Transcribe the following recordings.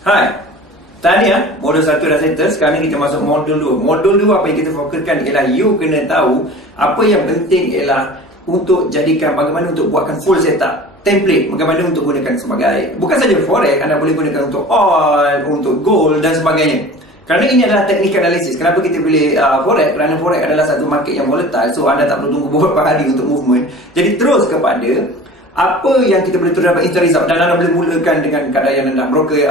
Hai, tahniah, modul 1 dah settle. Sekarang ni kita masuk modul 2. Modul 2 apa yang kita fokuskan ialah you kena tahu apa yang penting ialah untuk jadikan bagaimana untuk buatkan full setup template, bagaimana untuk gunakan sebagai bukan saja forex, anda boleh gunakan untuk oil, untuk gold dan sebagainya. Kerana ini adalah teknik analisis. Kenapa kita pilih forex? Kerana forex adalah satu market yang volatile, so anda tak perlu tunggu beberapa hari untuk movement. Jadi terus kepada apa yang kita boleh dapat instant result, dan anda boleh mulakan dengan kadar yang rendah, broker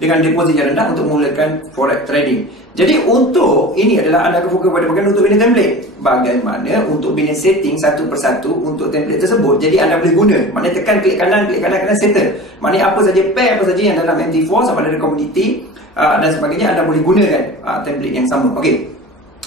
dengan deposit yang rendah untuk mulakan forex trading. Jadi untuk ini adalah anda akan fokus pada bagaimana untuk bina template, bagaimana untuk bina setting satu persatu untuk template tersebut. Jadi anda boleh guna, maknanya tekan klik kanan settle. Maknanya apa saja pair, apa saja yang dalam MT4 sama ada commodity dan sebagainya, anda boleh gunakan template yang sama. Okey.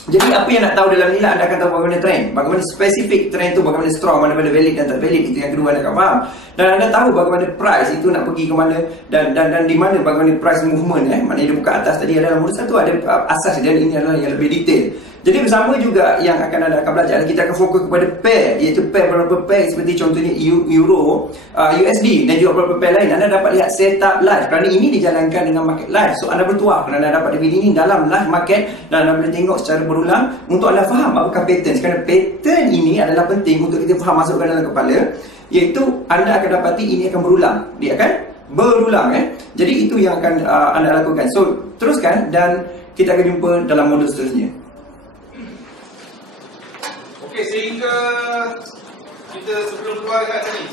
Jadi apa yang nak tahu dalam ni lah, anda akan tahu bagaimana trend, bagaimana spesifik trend tu, bagaimana strong, mana valid dan tak valid. Itu yang kedua anda akan faham. Dan anda tahu bagaimana price itu nak pergi ke mana dan di mana bagaimana price movement. Maknanya dia buka atas tadi adalah modul 1 ada asas, dan ini adalah yang lebih detail. Jadi bersama juga yang anda akan belajar, kita akan fokus kepada pair, iaitu pair beberapa pair seperti contohnya Euro, USD dan juga beberapa pair lain. Anda dapat lihat setup live kerana ini dijalankan dengan market live. So anda bertuah kerana anda dapat DVD ini dalam live market dan anda boleh tengok secara berulang untuk anda faham apakah pattern. Kerana pattern ini adalah penting untuk kita faham, masukkan dalam kepala, iaitu anda akan dapati ini akan berulang. Dia akan berulang. Jadi itu yang akan anda lakukan. So teruskan dan kita akan jumpa dalam modul seterusnya. Okey, sehingga kita sebelum keluar kat tadi,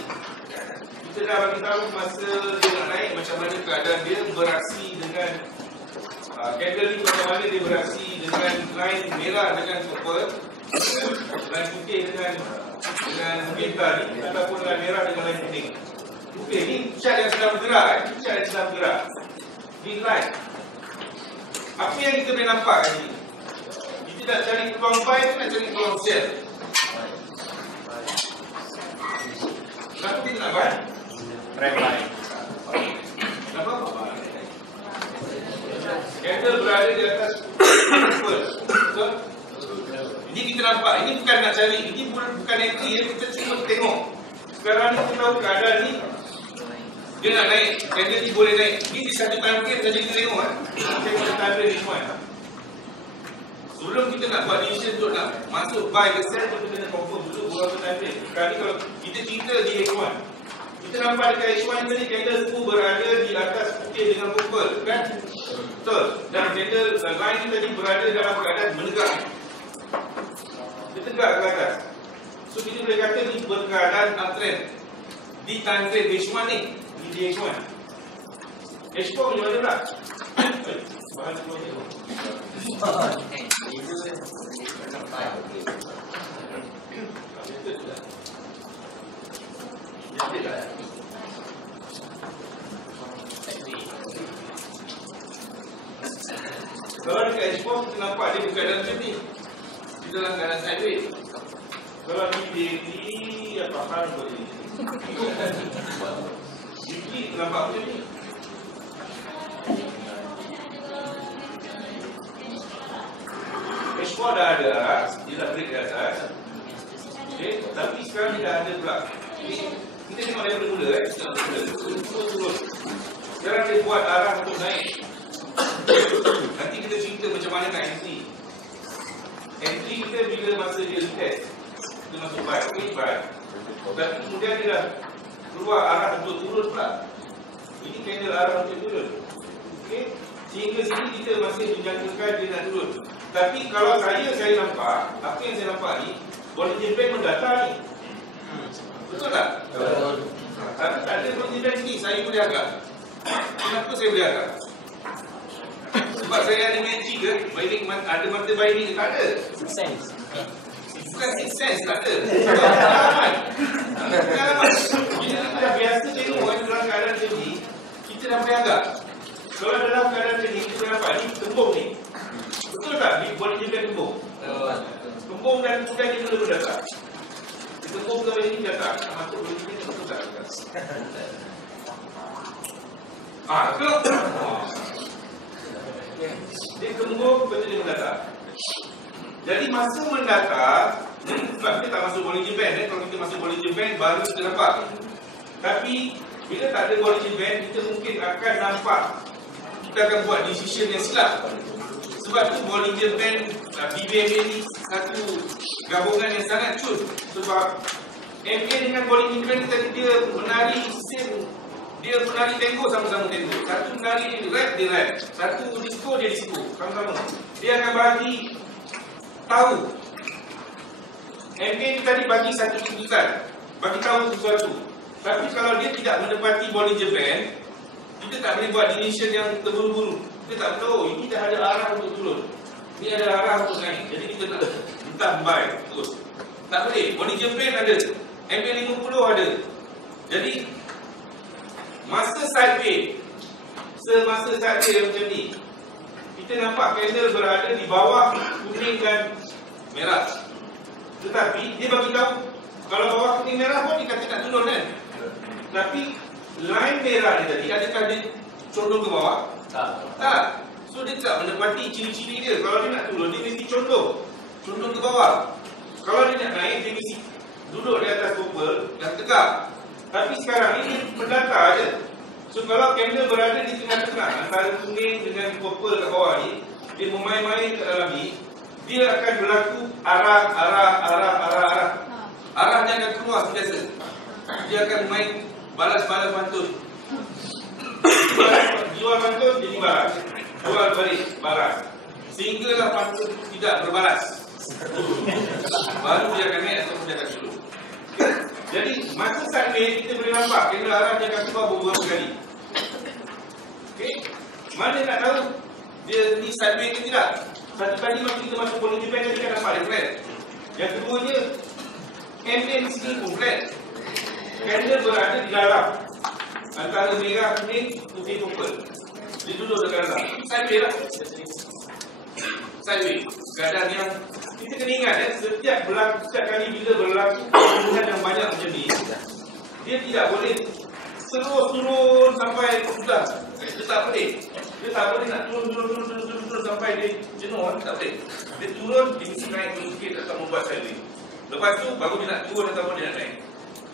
kita dah bagi tahu masa dia nak naik macam mana keadaan dia beraksi dengan candle ni, macam mana dia beraksi dengan line merah dengan purple, line putih dengan bintang ni, ataupun line merah dengan line kuning. Okey, ni chart yang sedang bergerak, chart yang sedang bergerak. Ni line. Apa yang kita boleh nampak ni? Kita nak cari peluang buy tu, nak cari peluang sell. Kenapa kita nak buy? Trend line. Kenapa? Candle berada di atas first. Betul? Ini kita nampak, ini bukan nak cari, ini bukan entry, kita cuma tengok. Sekarang ni kita tahu keadaan ni dia nak naik, candle ni boleh naik. Ini di satu time frame saja kita tengok. Tengok time frame ni semua. Sebelum kita nak buat decision untuk nak masuk buy ke sell, kita kena confirm dulu berapa time frame. Sekarang kalau kita cerita di H1, kita nampak dekat H1 tadi candle semua berada di atas putih dengan purple, kan? Betul. Dan candle line ni tadi berada dalam keadaan menegak. Dia tegak ke atas. So kita boleh kata ni berkeadaan uptrend di time frame H1 ni, di H1. H4 macam mana pula? Bahan semua tengok. Kalau dekat H4 kita nampak dia bukan dalam macam ni, dia dalam keadaan sideways. Kalau ni dia apa hal boleh ni nampak macam ni. H4 dah ada, dia dah break di atas. Okay, tapi sekarang dia dah ada pula. Kita tengok daripada mula, turun. Sekarang dia buat arah untuk naik. Nanti kita cerita macam mana kat entry. Entry kita bila masa dia test, dia masuk buy, okay, buy. Tapi kemudian dia dah keluar arah untuk turun pula. Ini candle arah untuk turun. Okay, sehingga sini kita masih menjangkakan dia nak turun. Tapi kalau saya nampak, apa yang saya nampak ni, Bollinger Band mendata ni. Betul tak? Betul. Tapi tak ada Bollinger Band ni, saya boleh agak. Kenapa saya boleh agak? Sebab saya ada magic ke? Bailing, ada mata bailing ke? Tak ada. Six sense. Bukan six sense, tak ada. Pengalaman. Bila kita dah biasa tengok dalam keadaan macam ni, kita dah boleh agak. Kalau dalam keadaan macam ni, kita nampak ni, tembung ni. Betul tak? Dia boleh jaga tembung. Tembung dan kemudian dia mula berdatar. Tembung ke ini datar. Masuk boleh jaga, betul tak? Betul. Dia tembung, betul dia mendatar. Jadi masa mendatar, sebab kita tak masuk Bollinger Band. Kalau kita masuk Bollinger Band, baru kita nampak. Tapi Bila tak ada Bollinger Band, kita mungkin akan nampak kita akan buat decision yang silap. Sebab tu Bollinger Band, BBMA ni satu gabungan yang sangat cun. Sebab MA dengan Bollinger Band tadi dia menari scene, dia menari tango sama-sama tango. Satu menari rap, dia rap. Satu disco, dia disco. Sama-sama. Dia akan bagi tahu. MA ni tadi bagi satu keputusan, bagi tahu sesuatu. Tapi kalau dia tidak menepati Bollinger Band, kita tak boleh buat decision yang terburu-buru. Kita tak tahu, ini dah ada arah untuk turun, ini ada arah untuk naik. Jadi kita nak entah buy terus. Tak boleh. Bollinger Band ada, MP50 ada. Jadi masa sideway, semasa sideway macam ni, kita nampak candle berada di bawah kuning dan merah. Tetapi dia bagi tahu kalau bawah kuning merah pun dia kata nak turun kan. Tapi line merah ni tadi, adakah dia condong ke bawah? Tak. So dia tak menepati ciri-ciri dia. Kalau dia nak turun, dia mesti condong ke bawah. Kalau dia nak naik, dia mesti duduk di atas purple yang tegak. Tapi sekarang ini pendatar je. So kalau candle berada di tengah-tengah antara kuning dengan purple kat bawah ni, dia memain-main ke dalam ni, dia akan berlaku arah. Arahnya akan keluar sentiasa. Dia akan main balas-balas pantun. Jual pantun jadi balas, jual balik balas, sehinggalah pantun tidak berbalas. Baru dia akan naik ataupun dia akan turun. Jadi masa sideway kita boleh nampak kena arah dia akan keluar beberapa kali. Okey, mana nak tahu dia ni sideway ke tidak? Satu kali masa kita masuk Bollinger Band tadi kan nampak dia flat. Yang keduanya, MN sini pun flat. Candle berada di dalam antara merah, kuning, putih, purple. Dia duduk dekat dalam. Sideway lah. Sideway. Keadaan yang kita kena ingat setiap kali bila berlaku hubungan yang banyak macam ni, dia tidak boleh terus turun sampai sudah. Dia tak boleh. Dia tak boleh nak turun sampai dia jenuh. Tak boleh. Dia turun, dia mesti naik sikit atau membuat sideway. Lepas tu baru dia nak turun ataupun dia nak naik.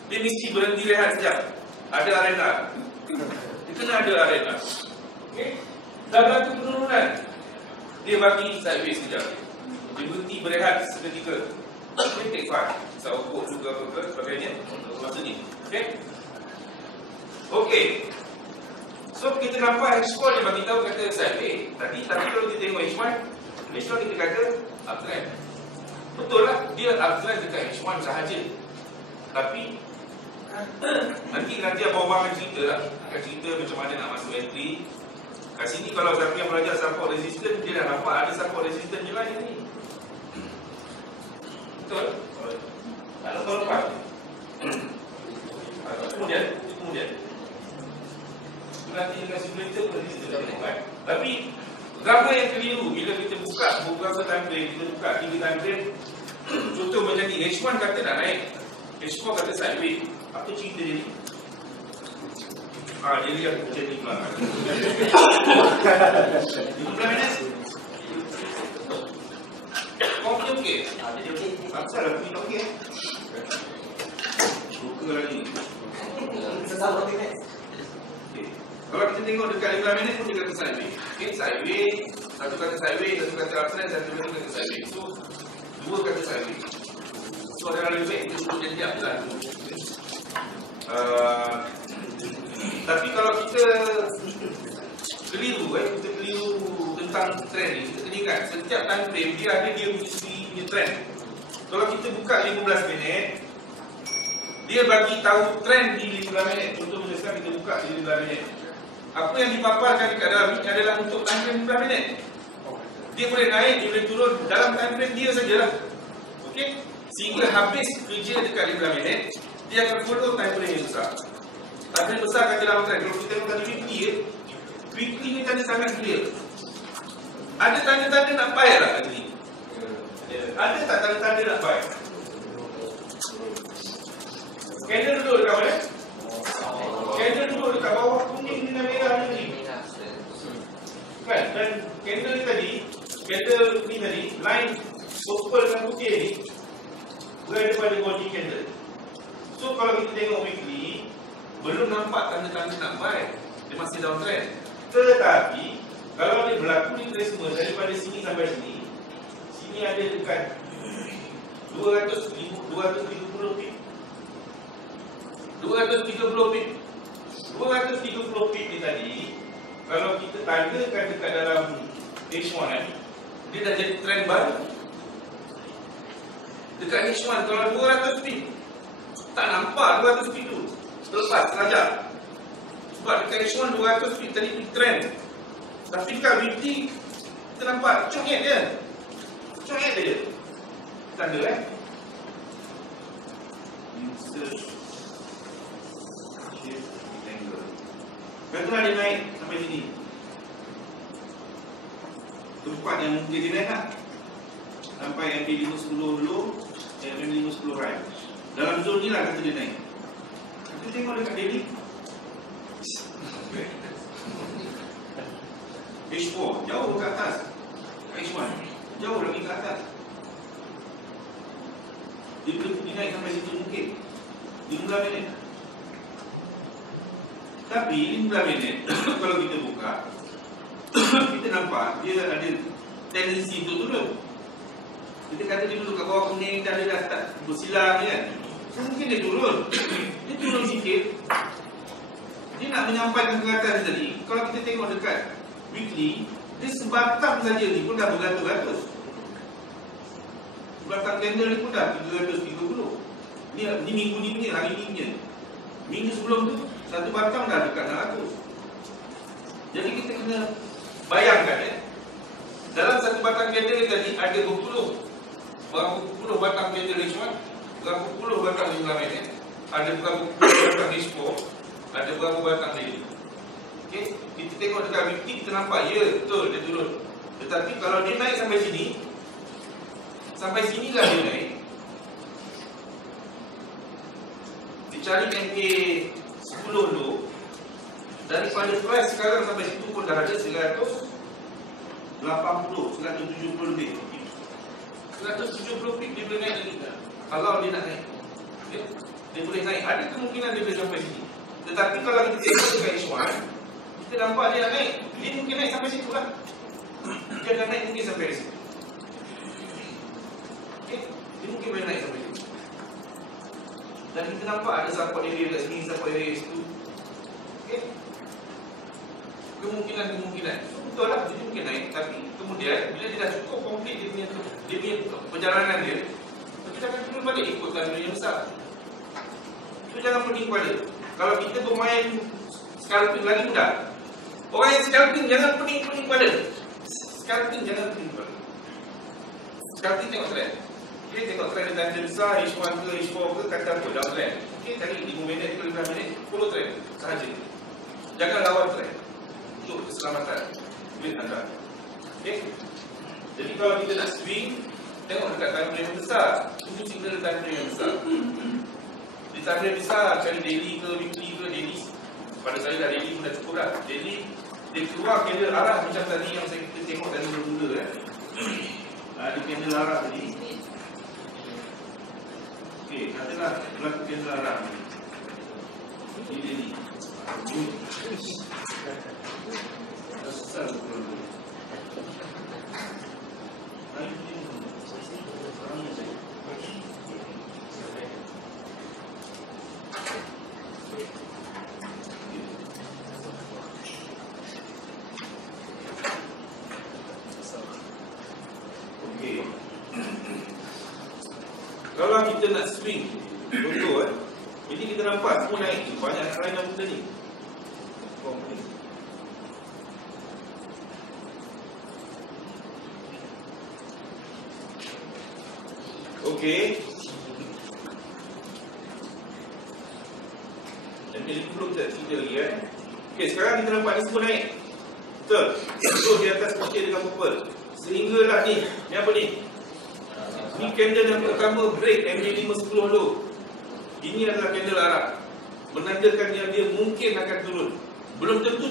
Dia mesti berhenti rehat sekejap. Ada arena. Dia kena ada arena. Okay? Dah berlaku penurunan, dia bagi sideway sekejap. Dia berhenti berehat seketika. Dia take fast. Bisa ukur juga apa sebagainya untuk masa ni. Okay? Okay. So kita nampak H4 dia bagi tahu kata sideway. Tapi kalau kita tengok H1 kita kata uptrend. Betul lah, dia uptrend dekat H1 sahaja. Tapi nanti abang akan cerita lah. Akan cerita macam mana nak masuk entry. Kat sini kalau siapa yang belajar support resistance, dia dah nampak ada support resistance je lain ni. Betul? Kalau lepas kemudian nanti dengan simulator resistance dah nampak. Tapi gambar yang keliru bila kita buka beberapa time frame, kita buka 3 time frame. Contoh macam ni, H1 kata nak naik, H4 kata sideway. Apa cerita dia ni? Dia lihat macam ni pula. 15 minit? Kau okey? Jadi okey. Asal lah pergi tak okey? Buka lagi. Sesama okey. Kalau kita tengok dekat 15 minit pun dia kata sideway. Okay, sideway. Satu kata sideway, satu kata uptrend, satu kata sideway. So, dua kata sideway. So, ada lebih baik kita sebut dia lah. Tapi kalau kita keliru kita keliru tentang trend ni, kita kena ingat setiap time frame dia ada dia punya trend. Kalau kita buka 15 minit, dia bagi tahu trend di 15 minit. Contoh macam sekarang kita buka di 15 minit, apa yang dipaparkan dekat dalam ni adalah untuk time frame 15 minit. Dia boleh naik, dia boleh turun dalam time frame dia sajalah. Okey, sehingga habis kerja dekat 15 minit, dia akan follow time frame yang besar. Time frame besar kata dalam trend. Kalau kita tengok tadi weekly ni tadi sangat clear. Ada tanda-tanda nak buy lah tadi ni. Ada tak tanda-tanda nak buy? Candle duduk dekat mana? Candle duduk dekat bawah kuning dengan merah ni. Kan? Dan candle ni tadi, line purple dan putih ni berada pada body candle. So kalau kita tengok weekly, belum nampak tanda-tanda nak buy. Dia masih downtrend. Tetapi kalau dia berlaku retracement daripada sini sampai sini, sini ada dekat 230 pip. 230 pip. 230 pip ni tadi, kalau kita tandakan dekat dalam H1, dia dah jadi trend baru. Dekat H1 kalau 200 pip, tak nampak 200 pip tu. Terlepas saja. Sebab dekat H1 200 pip tadi trend. Tapi dekat weekly kita nampak congek dia. Congek dia. Tanda insert shift angle. Betul dia naik sampai sini. Tempat yang mungkin dia naik lah. Sampai MD510 dulu, MD510 right. Dalam zone ni lah kata dia naik. Kita tengok dekat daily H4 jauh ke atas, H1 jauh lagi ke atas. Dia naik sampai situ mungkin 15 minit. Tapi 15 minit kalau kita buka, kita nampak dia ada tendensi untuk turun. Kita kata dia duduk kat bawah kuning dan dia dah start bersilang kan. Mungkin dia turun. Dia turun sikit. Dia nak menyampaikan ke atas tadi. Kalau kita tengok dekat weekly, dia sebatang saja ni pun dah beratus-ratus. Sebatang candle ni pun dah 330. Ni minggu ni punya, hari ni punya. Minggu sebelum tu, satu batang dah dekat 600. Jadi kita kena bayangkan dalam satu batang candle tadi ada berapa puluh batang candle H1, berapa puluh batang 15 minit, ada berapa puluh batang H4, ada berapa batang daily. Okay, kita tengok dekat weekly, kita nampak ya betul dia turun. Tetapi kalau dia naik sampai sinilah dia naik. Dicari MK 10 dulu. Daripada price sekarang sampai situ pun dah ada 180, 170 lebih. 170 pip dia boleh naik lagi. Kalau dia nak naik, okay, dia boleh naik. Ada kemungkinan dia boleh sampai sini. Tetapi kalau kita tengok dekat H1, kita nampak dia nak naik. Dia mungkin naik sampai situ lah. Dia nak naik mungkin sampai situ. Okay, dia mungkin boleh naik sampai situ. Dan kita nampak ada support area kat sini, support area situ. Okay, kemungkinan. So, betul lah, dia mungkin naik. Tapi kemudian bila dia dah cukup komplit dia punya perjalanan dia, kita akan turun balik ikut tanda yang besar. So jangan pening kepala. Kalau kita bermain scalping lagi mudah. Orang yang scalping jangan pening kepala. Scalping jangan pening kepala. Scalping tengok trend. Okay, tengok trend tanda besar, H1 ke H4 ke, kata apa, down trend. Okay, tadi 5 minit ke 15 minit, follow trend sahaja. Jangan lawan trend untuk keselamatan duit anda. Okay, jadi kalau kita nak swing, tengok dekat time frame yang besar. Tunggu signal time frame yang besar. Di time frame besar, cari daily ke weekly ke daily. Pada saya dah daily pun dah cukup dah. Daily dia keluar candle arah macam tadi yang kita tengok tadi mula-mula ada candle arah tadi. Okey, katalah berlaku candle arah ni daily. Susah betul. Okey. Kalau kita nak swing betul jadi kita nampak semua naik banyak kelainan benda ni. Okey. Jadi belum kita lagi Okey, sekarang kita nampak ni semua naik. Betul. Betul di atas putih dengan purple. Sehinggalah ni apa ni? Ni candle yang pertama break MJ510 dulu. Ini adalah candle arah. Menandakan yang dia mungkin akan turun. Belum tentu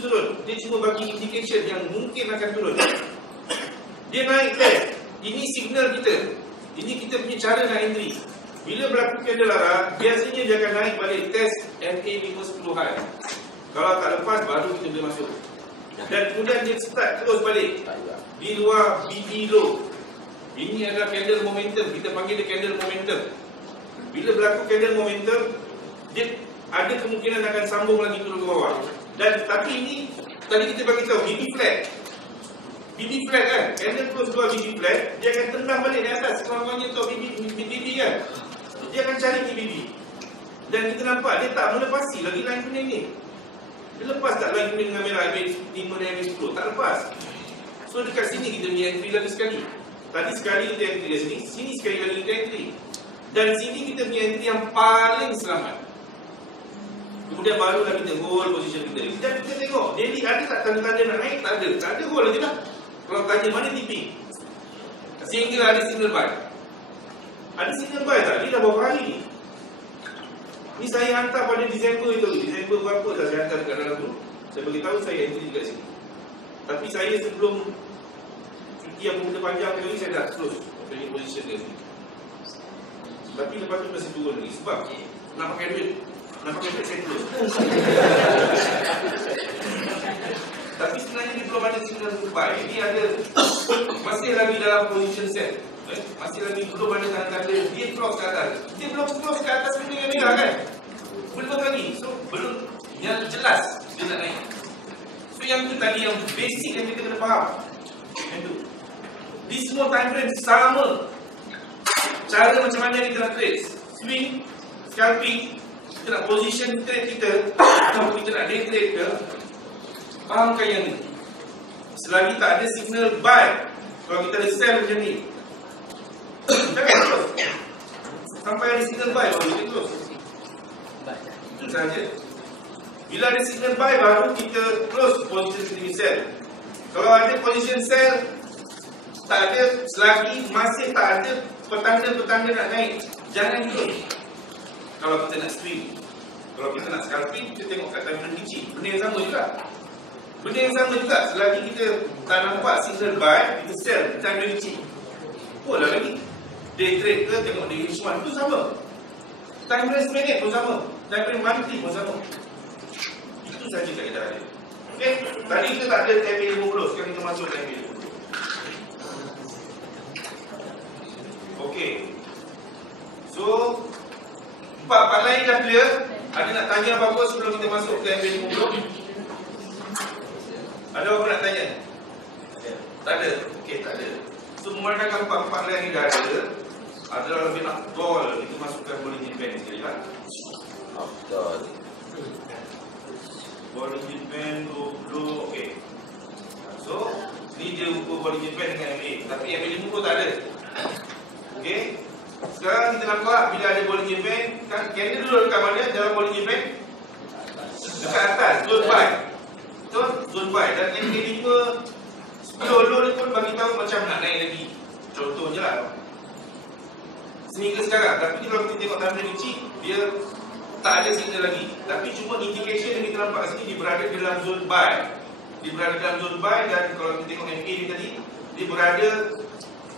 turun. Dia cuma bagi indication yang mungkin akan turun. Dia naik test. Ini signal kita. Ini kita punya cara nak entry. Bila berlaku candle arah, biasanya dia akan naik balik test MA510 high. Kalau tak lepas, baru kita boleh masuk. Dan kemudian dia start terus balik di luar BD low. Ini adalah candle momentum. Kita panggil dia candle momentum. Bila berlaku candle momentum, dia ada kemungkinan akan sambung lagi turun ke bawah. Dan tapi ini tadi kita bagi tahu BD flat. BD flat kan, candle close keluar BD flat, dia akan tendang balik di atas. Semuanya tu BD kan. Dia akan cari BD. Dan kita nampak dia tak melepasi lagi line kuning ni. Dia lepas tak line kuning dengan merah MA5 dan MA10? Tak lepas. So dekat sini kita punya entry lagi sekali. Tadi sekali kita entry dari sini, sini sekali lagi kita entry. Dan sini kita punya entry yang paling selamat. Kemudian barulah kita hold position kita ni. Dan kita tengok, daily ada tak tanda-tanda nak naik? Tak ada. Tak ada hold lagi dah. Kalau tanya mana tipping? Sehingga ada signal buy. Ada signal buy tak? Dia dah berapa hari ni? Ni saya hantar pada Disember itu. Disember berapa dah saya hantar dekat dalam tu. Saya beritahu saya entry dekat sini. Tapi saya sebelum cuti yang bermula panjang tadi, saya dah close trading position dia sini. Tapi lepas tu masih turun lagi. Sebab nak pakai duit. Nak pakai duit saya close. Tapi sebenarnya dia belum ada signal buy. Ini ada masih lagi dalam position set. Masih lagi belum ada tanda-tanda dia close ke atas. Dia belum close ke atas kuning yang merah kan? Belum lagi. So belum yang jelas dia nak naik. So yang tu tadi yang basic yang kita kena faham. Yang tu. Di semua time frame sama. Cara macam mana kita nak trade? Swing, scalping, kita nak position trade kita atau kita nak day trade ke? Fahamkan yang ni. Selagi tak ada signal buy, kalau kita ada sell macam ni, jangan close. Sampai ada signal buy baru kita close. Itu sahaja. Bila ada signal buy baru kita close position kita sell. Kalau ada position sell, tak ada, selagi masih tak ada petanda-petanda nak naik, jangan close. Kalau kita nak swing, kalau kita nak scalping, kita tengok kat time frame kecil. Benda yang sama juga. Benda yang sama juga. Selagi kita tak nampak signal buy, kita sell time frame kecil. Boleh lagi. Day trade ke, tengok day H1 tu sama. Time frame seminit pun sama. Time frame monthly pun sama. Itu sahaja kaedah dia. Okay, tadi kita tak ada MA50, sekarang kita masuk MA50. Okay. So, empat lain dah clear. Ada nak tanya apa-apa sebelum kita masuk ke MA50? Ada apa nak tanya? Tak ada? Okay, tak ada. So, memandangkan empat lain ni dah ada, adalah lebih afdol kita masukkan Bollinger Band sekali lah. Afdol Bollinger Band 20. Okay. So, ni dia ukur Bollinger Band dengan MA. Tapi MA50 tak ada. Okay. Sekarang kita nampak bila ada Bollinger Band, kan candle dulu dekat mana dalam Bollinger Band? Dekat atas, zone buy. Betul? Zone buy. Dan MA5 10 low ni pun bagi tahu macam nak naik lagi. Contohnya lah. Sehingga sekarang. Tapi kalau kita tengok time frame kecil, dia tak ada signal lagi. Tapi cuma indication yang kita nampak kat sini, dia berada dalam zone buy. Dia berada dalam zone buy. Dan kalau kita tengok MA ni tadi, dia berada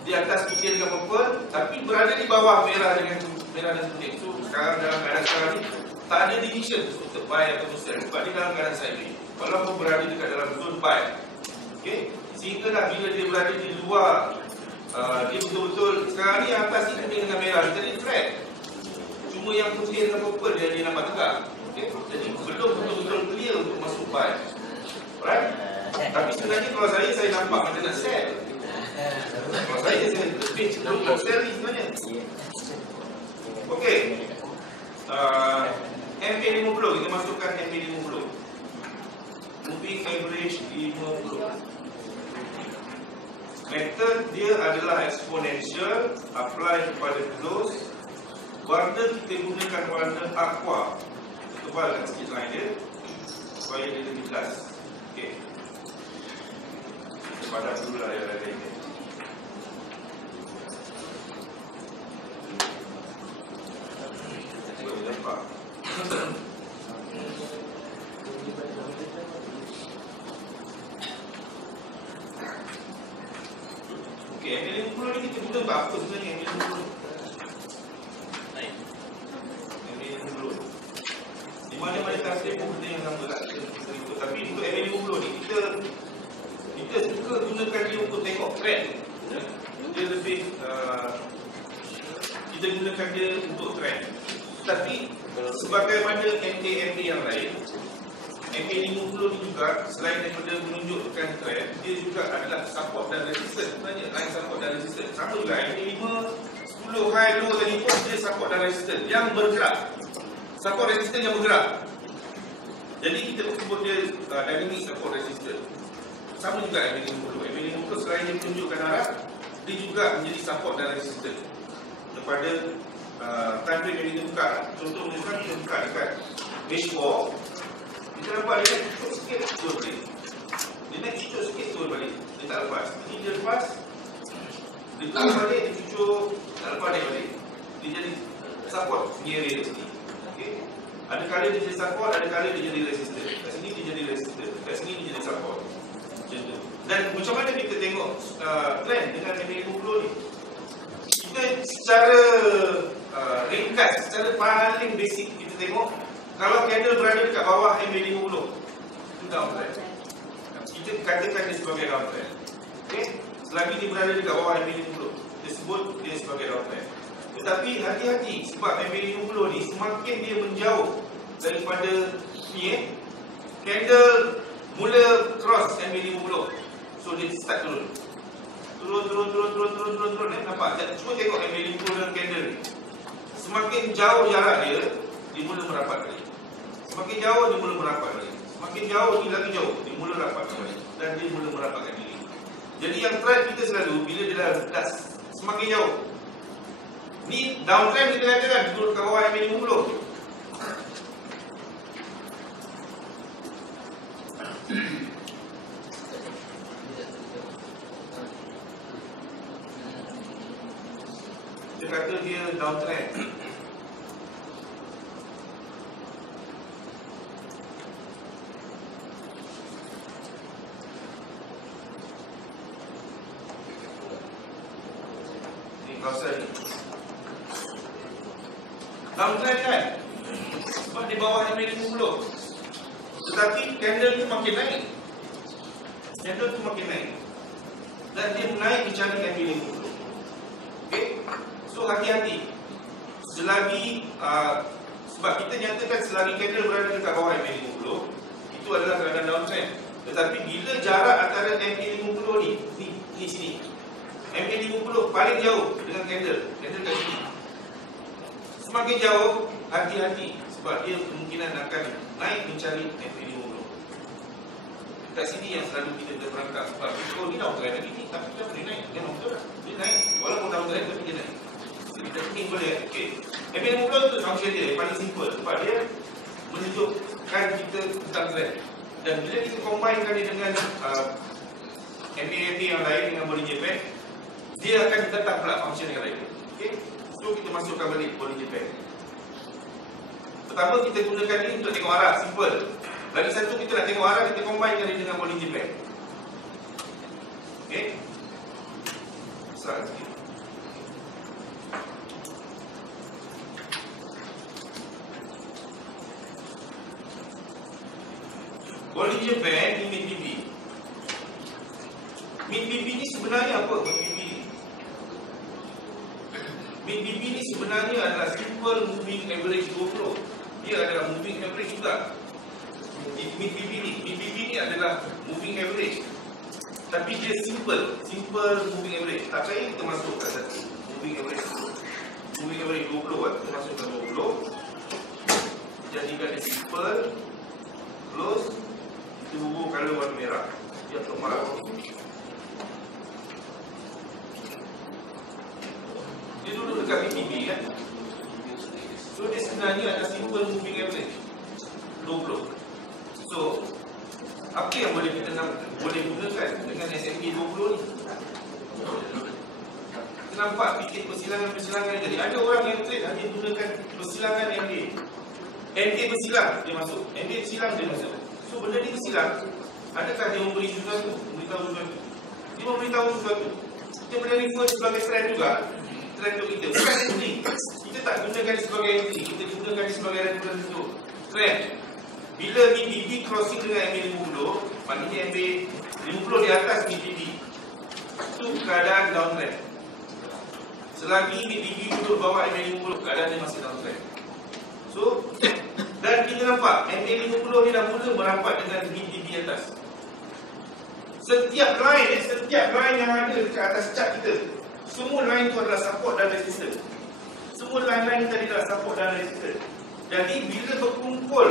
di atas putih dengan purple, tapi berada di bawah merah dengan merah dan kuning. So sekarang dalam keadaan sekarang ni tak ada division untuk buy atau sell, sebab dia dalam keadaan sideways. Walaupun berada dekat dalam zone buy. Okay? Sehingga dah bila dia berada di luar, dia betul-betul sekarang ni atas ni kuning dengan merah, dia jadi flat. Cuma yang putih dengan purple dia nampak tegak. Okay? Jadi belum betul-betul clear untuk masuk buy. Alright? Tapi sebenarnya kalau saya nampak macam nak sell. Kalau saya lebih cenderung nak sell ni sebenarnya. Okey. MA50, kita masukkan MA50. Moving average 50. Method dia adalah exponential, apply kepada close. Warna kita gunakan warna aqua. Tebalkan sikit line dia supaya dia lebih jelas. Okey. Padat dulu lah yang lain ni. Boleh nampak. Okey, MA50 ni kita guna untuk apa sebenarnya MA50? dia pun benda yang sama lah. Tapi untuk MA50 ni, kita suka gunakan dia untuk tengok trend. Dia lebih kita gunakan dia untuk trend. Tapi sebagaimana MA yang lain, MA50 ni juga selain daripada menunjukkan trend, dia juga adalah support dan resistance. Sebenarnya line support dan resistance sama juga. MA5 10 high low tadi pun dia support dan resistance yang bergerak. Support resistance yang bergerak. Jadi kita sebut dia dynamic support resistance. Sama juga MA50. MA50 selain dia menunjukkan arah, dia juga menjadi support dan resistance kepada time frame yang kita buka. Contoh misalkan kita buka dekat H4, kita nampak dia naik cucuk sikit, turun balik. Dia naik cucuk sikit, turun balik. Dia tak lepas. Jadi dia lepas, dia turun balik, dia cucuk, tak lepas naik balik. Dia jadi support punya area di sini. Okay. Ada kali dia jadi support, ada kali dia jadi resistor. Kat sini dia jadi resistor, kat sini dia jadi support. Macam tu. Dan macam mana kita tengok trend dengan MA50 ni? Kita secara ringkas, secara paling basic kita tengok, kalau candle berada dekat bawah MA50, itu down trend. Kita katakan dia sebagai down trend. Okay? Selagi dia berada dekat bawah MA50, kita sebut dia sebagai down trend. Tetapi hati-hati sebab MA50 ni semakin dia menjauh daripada ni, candle mula cross MA50. So dia start turun. Turun. Nampak? Cuba tengok MA50 dengan candle ni. Semakin jauh jarak dia, dia mula merapat balik. Semakin jauh, dia mula merapat balik. Semakin jauh, ni lagi jauh, dia mula rapat balik. Dan dia mula merapatkan diri. Jadi yang trend kita selalu, bila dia dah das, semakin jauh. Ni downtrend kita katakan, turun ke bawah MA50. Dia kata dia downtrend. Ni kawasan ni downtrend kan? Sebab di bawah MA50. Tetapi candle tu makin naik. Candle tu makin naik. Dan dia naik mencari MA50. Okay? So hati-hati. Selagi sebab kita nyatakan selagi candle berada dekat bawah MA50, itu adalah keadaan downtrend. Tetapi bila jarak antara MA50 ni sini, MA50 paling jauh dengan candle kat sini. Semakin jauh, hati-hati sebab dia kemungkinan akan naik mencari MA50. Kat sini yang selalu kita terperangkap sebab ni downtrend lagi ni, tapi dia boleh naik. Dia betul lah. Dia naik. Walaupun downtrend tapi dia naik. Kita thinking boleh. Okay. MA50 tu function dia paling simple sebab dia menunjukkan kita tentang trend. Dan bila kita combinekan dia dengan MA yang lain dengan Bollinger Band, dia akan tetap pula function yang lain. Okay. So kita masukkan balik Bollinger Band. Pertama kita gunakan ni untuk tengok arah, simple. Lagi satu kita nak tengok arah, kita combinekan dia dengan Bollinger Band. Okay. Besar sikit. Bollinger Band ni mid-BB. Mid-BB ni sebenarnya apa? Mid-BB ni sebenarnya adalah simple moving average GoPro. Dia adalah moving average juga. Mid-BB ni adalah moving average. Tapi dia simple moving average. Tak percaya kita masuk kat satu moving average GoPro kita masukkan GoPro. Jadikan dia simple, close. Kita hubung color warna merah. Dia marah. Dia duduk dekat BTB kan. So dia sebenarnya adalah simple moving average 20. So apa yang boleh kita boleh gunakan dengan SMB 20 ni? Kita nampak fikir persilangan jadi. Ada orang yang trade hanya gunakan persilangan MA. MA bersilang dia masuk. MA bersilang dia masuk. So benda ni bersilang. Adakah dia memberi sesuatu? Memberitahu sesuatu. Dia memberitahu sesuatu. Kita boleh refer sebagai trend juga. Trend untuk kita. Bukan entry. Kita tak gunakan sebagai entry. Kita gunakan sebagai reference untuk trend. Bila MACD crossing dengan MA50, maknanya MA50 di atas MACD, itu keadaan downtrend. Selagi MACD duduk bawah MA50, keadaan dia masih downtrend. So, dan kita nampak MA50 ni dah mula merapat dengan MACD atas. Setiap line yang ada dekat atas chart kita, semua line tu adalah support dan resistance. Semua line-line tadi adalah support dan resistance. Jadi bila berkumpul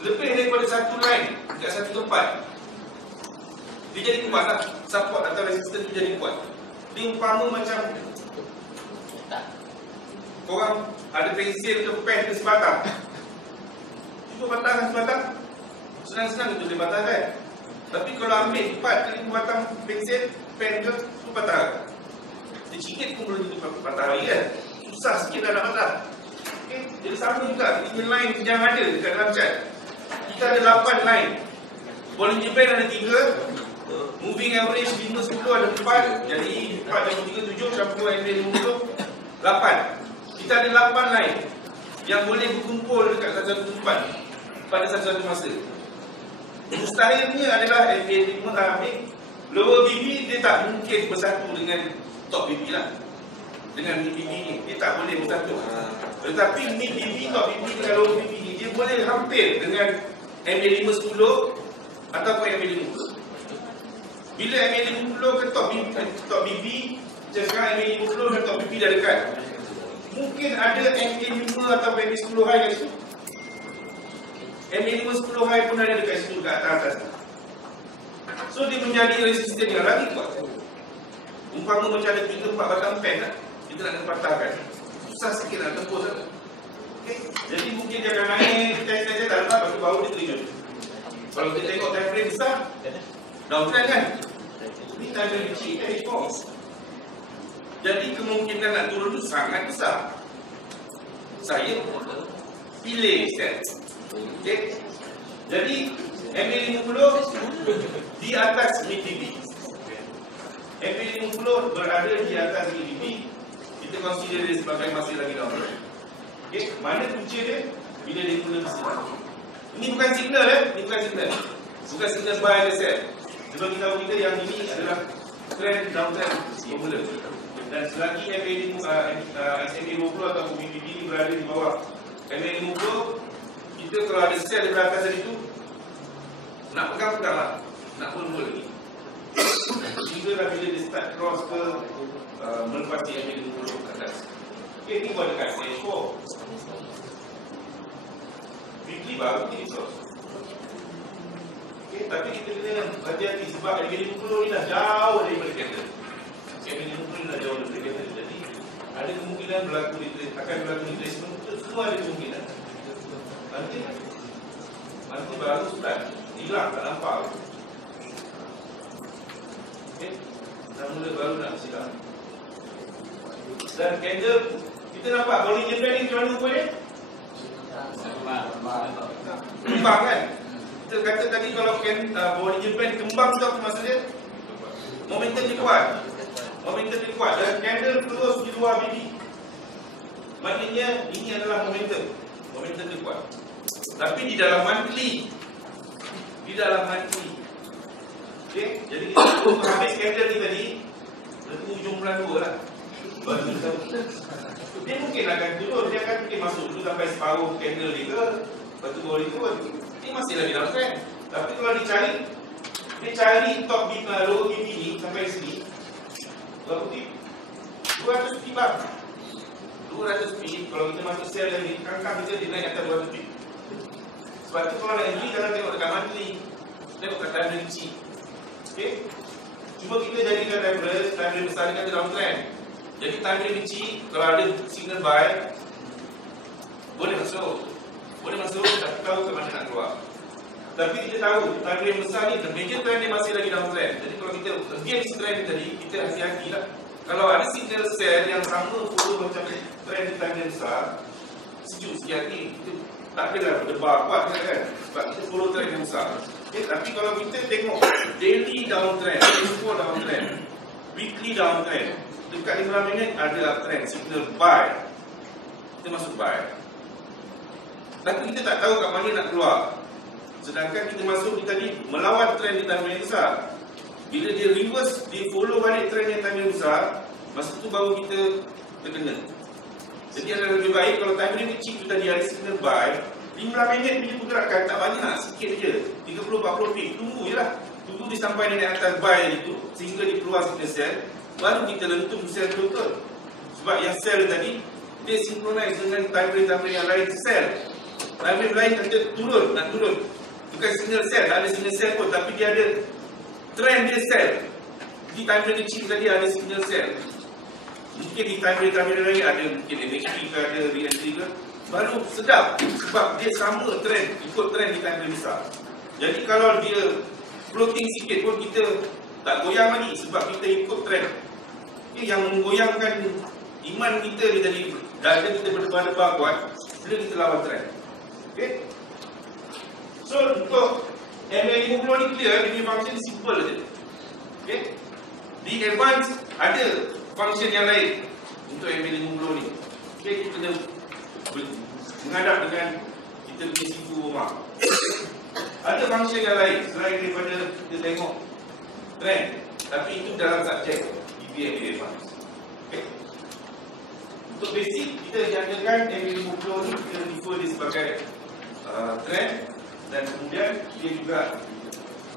lebih daripada satu line dekat satu tempat, dia jadi kuat lah. Support atau resistance dia jadi kuat. Dia umpama macam korang ada pensil ke pen ke sebatang. Cuba batang sebatang, senang-senang itu boleh batang kan. Tapi kalau ambil 4 batang pensil, pen ke, tu patah. Dia cikit pun boleh jadi patah lagi kan. Susah sikit dah nak patah. Okay. Jadi sama juga, ini line yang ada dekat dalam chart. Kita ada 8 line. Bollinger Band ada 3, moving average 5-10 ada 4. Jadi 4 dan 3, 7, campur MA50, 8. Kita ada 8 line yang boleh berkumpul dekat satu tempat pada satu masa. Mustahilnya adalah MA50, lower BB dia tak mungkin bersatu dengan top BB lah. Dengan mid BB ni, dia tak boleh bersatu. Tetapi mid BB, top BB dengan lower BB ni, dia boleh hampir dengan MA510 ataupun MA50. Bila MA50 ke top BB, sekarang MA50 dan top BB dah dekat. Mungkin ada MA5 atau MA10 high kat situ. MA510 high pun ada dekat situ, dekat atas. So dia menjadi resisten yang lagi kuat. Umpama macam ada 3-4 batang pen lah, kita nak kena patahkan. Susah sikit nak tembus lah. Okay. Jadi mungkin dia akan naik, test tak lepas, lepas tu baru dia terjun. Kalau kita tengok time frame besar, downtrend kan? Ini time frame kecil kan, H4. Jadi kemungkinan nak turun tu sangat besar. Saya pilih set. Okay. Jadi MA50 di atas MACD. MA50 berada di atas MACD. Kita consider dia sebagai masih lagi downtrend. Okay. Mana punca dia? Bila dia mula bersinar. Ini bukan signal ini bukan signal. Bukan signal buy and sell. Sebab kita tahu kita yang ini adalah trend downtrend bermula. Dan selagi MA50 atau MACD berada di bawah MA50, kita kalau ada sell di atas tadi tu, nak pegang-pegang lah, nak pun lagi. Hingga dah bila dia start cross ke melepasi MA50 ke atas. Okay, ni buat dekat stage 4. Weekly baru ni cross. Okay, tapi kita kena hati-hati sebab MA50 ni dah jauh daripada candle. MA50 ni dah jauh daripada candle. Jadi ada kemungkinan akan berlaku retracement. Semua ada kemungkinan. Nanti baru start hilang, tak nampak. Okay. Dah mula baru nak silap. Dan candle kita nampak Bollinger Band ni macam mana rupanya? Kembang kan? Kita kata tadi kalau Bollinger Band kembang tu apa maksud dia? Momentum dia kuat. Momentum dia kuat dan candle terus di luar BD. Maknanya ini adalah momentum. Momentum dia kuat. Tapi di dalam monthly. Okay, jadi kita tunggu habis candle ni tadi. Berarti hujung bulan 2 lah. Dia mungkin akan turun. Dia akan mungkin masuk dulu sampai separuh candle ni ke. Lepas tu baru dia turun. Ini masih lagi dalam trend. Tapi kalau dia cari top lower BB ni sampai sini. Berapa tip? 200 pip lah. 200 pip. Kalau kita masuk sell lagi, kangkang kita dia naik atas 200 pip. Sebab tu kalau nak entry, jangan tengok dekat monthly. Tengok kat time frame kecil. Okay. Cuma kita jadikan time frame besar ni kata downtrend. Jadi time frame kecil, kalau ada signal buy, boleh masuk. Tapi tahu ke mana nak keluar. Tapi kita tahu time frame besar ni, the major trend ni masih lagi downtrend. Jadi kalau kita against trend tadi, kita hati-hati lah. Kalau ada signal sell yang sama follow macam trend di time frame besar, sejuk sikit hati. Tak adalah berdebar kuat kan. Sebab kita follow trend yang besar. Okay, tapi kalau kita tengok daily downtrend, downtrend, weekly downtrend, dekat 15 minit ada uptrend, signal buy. Kita masuk buy. Tapi kita tak tahu kat mana nak keluar. Sedangkan kita masuk kita tadi melawan trend di time yang besar. Bila dia reverse, dia follow balik trend yang time yang besar, masa tu baru kita terkena. Jadi adalah lebih baik kalau time frame kecil tu tadi ada signal buy, 15 minit punya pergerakan tak banyak, sikit je, 30-40 pip, tunggu je lah. Tunggu dia sampai di atas buy itu, sehingga dia keluar signal sell, baru kita lentum sell betul-betul. Sebab yang sell tadi, dia synchronize dengan time frame yang lain sell. Time frame lain kata turun, nak turun. Bukan signal sell, tak ada signal sell pun, tapi dia ada trend dia sell. Di time frame kecil tadi ada signal sell. Mungkin di time frame lain ada mungkin MACD ke, ada re-entry ke, baru sedap sebab dia sama trend, ikut trend di time frame besar. Jadi kalau dia floating sikit pun kita tak goyang lagi sebab kita ikut trend. Yang menggoyangkan iman kita ni tadi, dada kita berdebar-debar kuat bila kita lawan trend. Okay? So untuk MA50 ni clear, dia punya function simple je. Okay? Di advance ada function yang lain untuk MA50 ni. Okay, kita kena menghadap dengan kita punya sifu rumah. Ada function yang lain selain daripada kita tengok trend, tapi itu dalam subjek DBM advance. Okay? Untuk basic kita jadikan MA50 ni kita refer dia sebagai trend, dan kemudian dia juga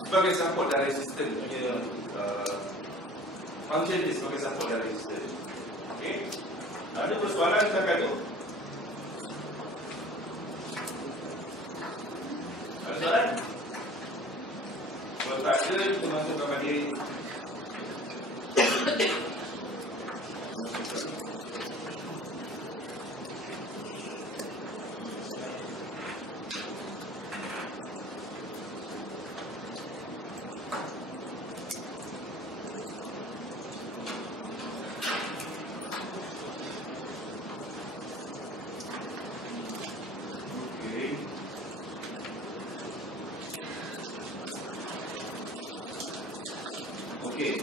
sebagai support dan resistance punya function dia sebagai support dan resistance. Okey. Ada persoalan setakat tu? Ada soalan? Kalau tak ada, kita masuk ke materi. Okey.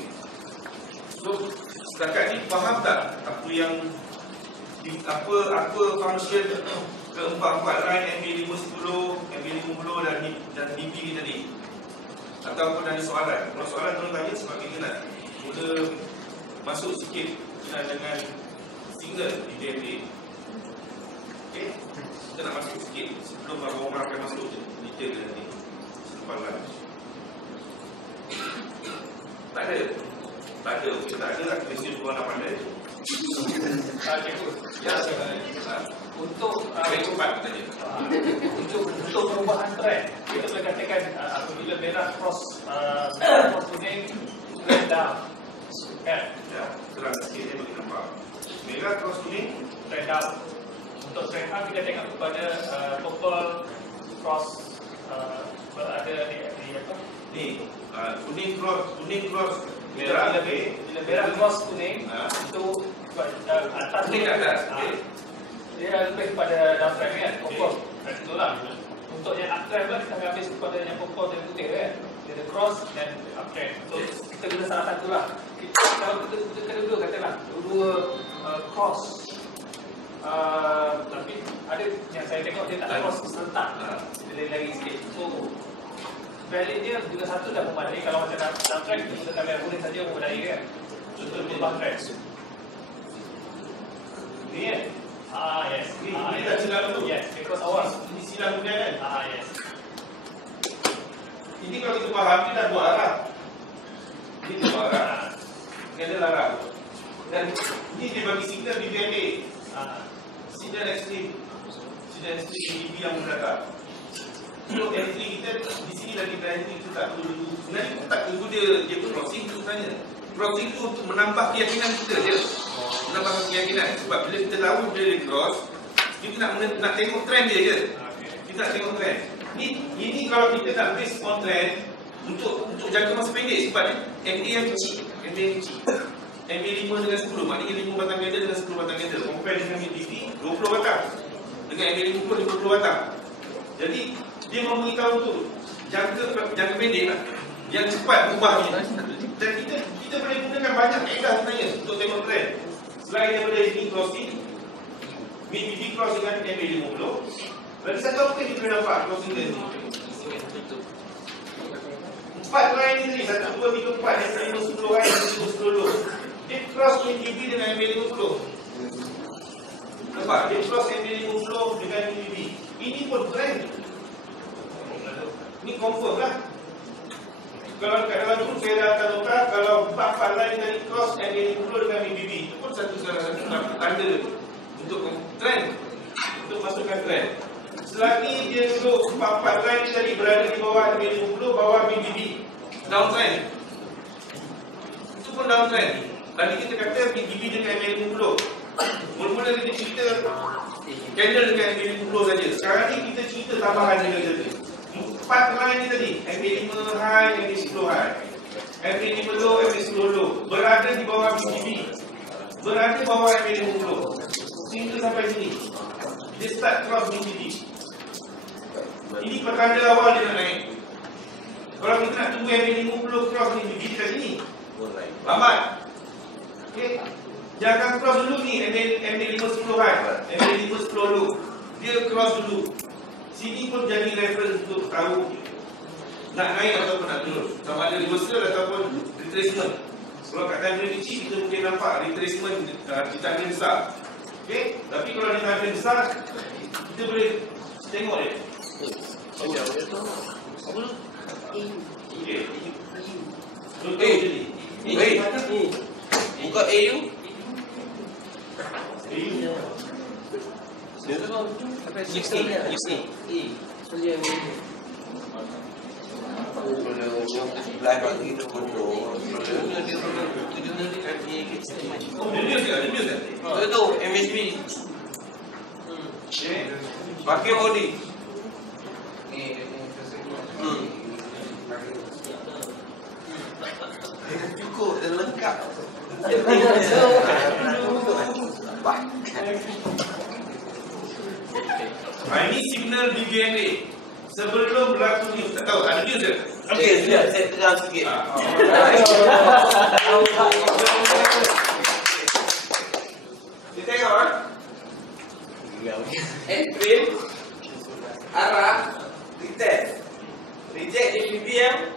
So setakat ni faham tak apa yang apa function keempat-empat line MA510, MA50 dan DB ni tadi? Ataupun ada soalan? Kalau soalan tolong tanya sebab kita nak mula masuk sikit dengan signal di DMA. Okey. Kita nak masuk sikit sebelum Abang Omar akan masuk detail nanti selepas lunch. Tak ada. Okey, tak ada lah. Mesti orang nak pandai. Ya, untuk cepat tadi. untuk perubahan trend, kita boleh katakan apabila merah cross kuning, trend down. Kan? Ya, terang sikit dia bagi nampak. Merah cross kuning, Trend down. Untuk trend up kita tengok kepada purple cross berada di apa? ni kuning cross Bila merah cross kuning itu atas kuning ke atas. Okey. dia lebih kepada downtrend kan, purple. Itulah. Untuk yang uptrend pun kita akan ambil kepada yang purple dan putih kan. Dia ada cross dan uptrend. So kita guna salah satu lah. Kalau kita kena dua katalah dua cross. Tapi ada yang saya tengok dia tak cross serentak. Dia lagi sikit. So value dia bila satu dah memadai. Kalau macam downtrend kita tak boleh saja memadai kan. Contoh berubah trend. Ni kan? Yes. Ini dah silap tu. Yes, because awal. Ini silap kemudian kan? Yes. Ini kalau kita faham, dia dah buat arah. Ini dia buat arah. Dia ada arah. Dan ini dia bagi signal BBMA. Signal ekstrim. Signal ekstrim DB yang mendatang. So entry kita di sini lagi entry kita tak perlu. Sebenarnya kita tak tunggu dia pun crossing tu sebenarnya. Crossing tu untuk menambah keyakinan kita je. Menambah keyakinan. Sebab bila kita lawan bila dia cross, kita nak tengok trend dia je. Kita nak tengok trend. Ini kalau kita nak base on trend untuk jangka masa pendek sebab MA yang kecil. MA yang kecil. MA 5 dengan 10 maknanya 5 batang candle dengan 10 batang candle. Compare dengan MACD 20 batang. Dengan MA 50 50 batang. Jadi dia memberitahu tu jangka pendek lah. Yang cepat ubahnya. Dan kita boleh gunakan banyak kaedah sebenarnya untuk tengok trend. Selain daripada ini crossing, mid cross dengan MA50 Lagi satu apa kita boleh nampak crossing line ni? 4 line ni, 1, 2, 3, 4, yang tadi 10 line, yang tadi 10 dulu. Dia cross MBB dengan MB50. Nampak? Dia cross MB50 dengan MBB. Ini pun trend. Ini confirm lah. Kalau kat dalam tu saya dah akan nota, kalau 4 line tadi cross MB50 dengan MBB, itu pun satu tanda untuk trend, untuk masukkan trend. Selagi dia duduk 4 line ni tadi berada di bawah MB50, bawah MBB, downtrend. Itu pun downtrend. Tadi kita kata MBB dengan MB50. Mula-mula kita cerita candle dengan MB50 saja. Sekarang ni kita cerita tambahan dengan dia. 4 line ni tadi, MB5 high, MB10 high, MB5 low, MB10 low, berada di bawah MBB, berada di bawah MB50. Sehingga sampai sini dia start cross MBB. Ini pertanda awal dia nak naik. Kalau kita nak tunggu MB50 cross MBB dekat sini, lambat. Okay. Jangan cross dulu ni MB5 10 high, MB5 10 low. Dia cross dulu. Sini pun jadi reference untuk tahu nak naik ataupun nak turun. Sama ada reversal ataupun retracement. Kalau kat time frame kecil kita mungkin nampak retracement di time frame besar. Okay? Tapi kalau di time frame besar, kita boleh tengok dia. Okay. Contoh jadi. Buka AU. Itu MSB. Pakai body. Cukup dan lengkap. Ini signal BBMA sebelum berlaku news. Tak tahu ada news ke? Okey, sudah saya terang sikit. Kita tengok entry arah retest reject HBM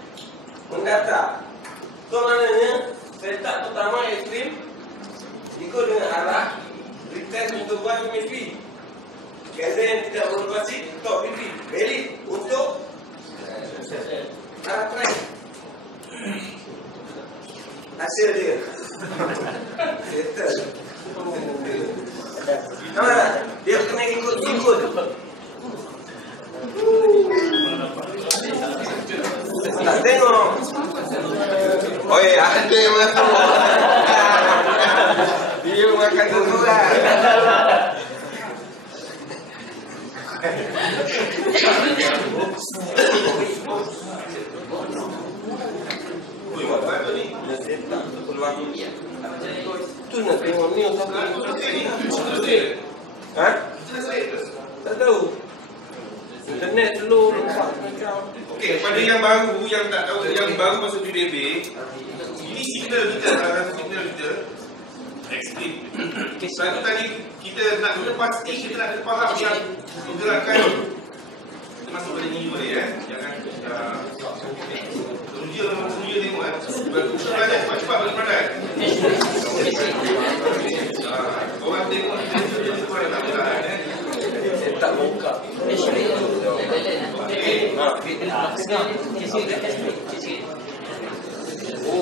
mendata. So maknanya setup pertama ekstrim ikut dengan arah retest untuk buat MSB. Candle yang tidak beroperasi top BP valid untuk arah trend. Hasil dia settle. Dia kena ikut-ikut. Tak tengok. Oi, ada yang makan. Dia makan seorang. Tu nak tengok ni ha? Tak tahu. Internet slow. Okey, pada yang baru, yang tak tahu, yang baru masuk PBB, ini signal kita, salah satu signal kita ekstrim. Satu tadi kita nak kena pasti, kita nak kena faham yang pergerakan. Kita masuk pada ni boleh ya. Jangan teruja tengok belajar cepat-cepat bagi pandai. Orang tengok dia tu ada tak ada. Tak buka.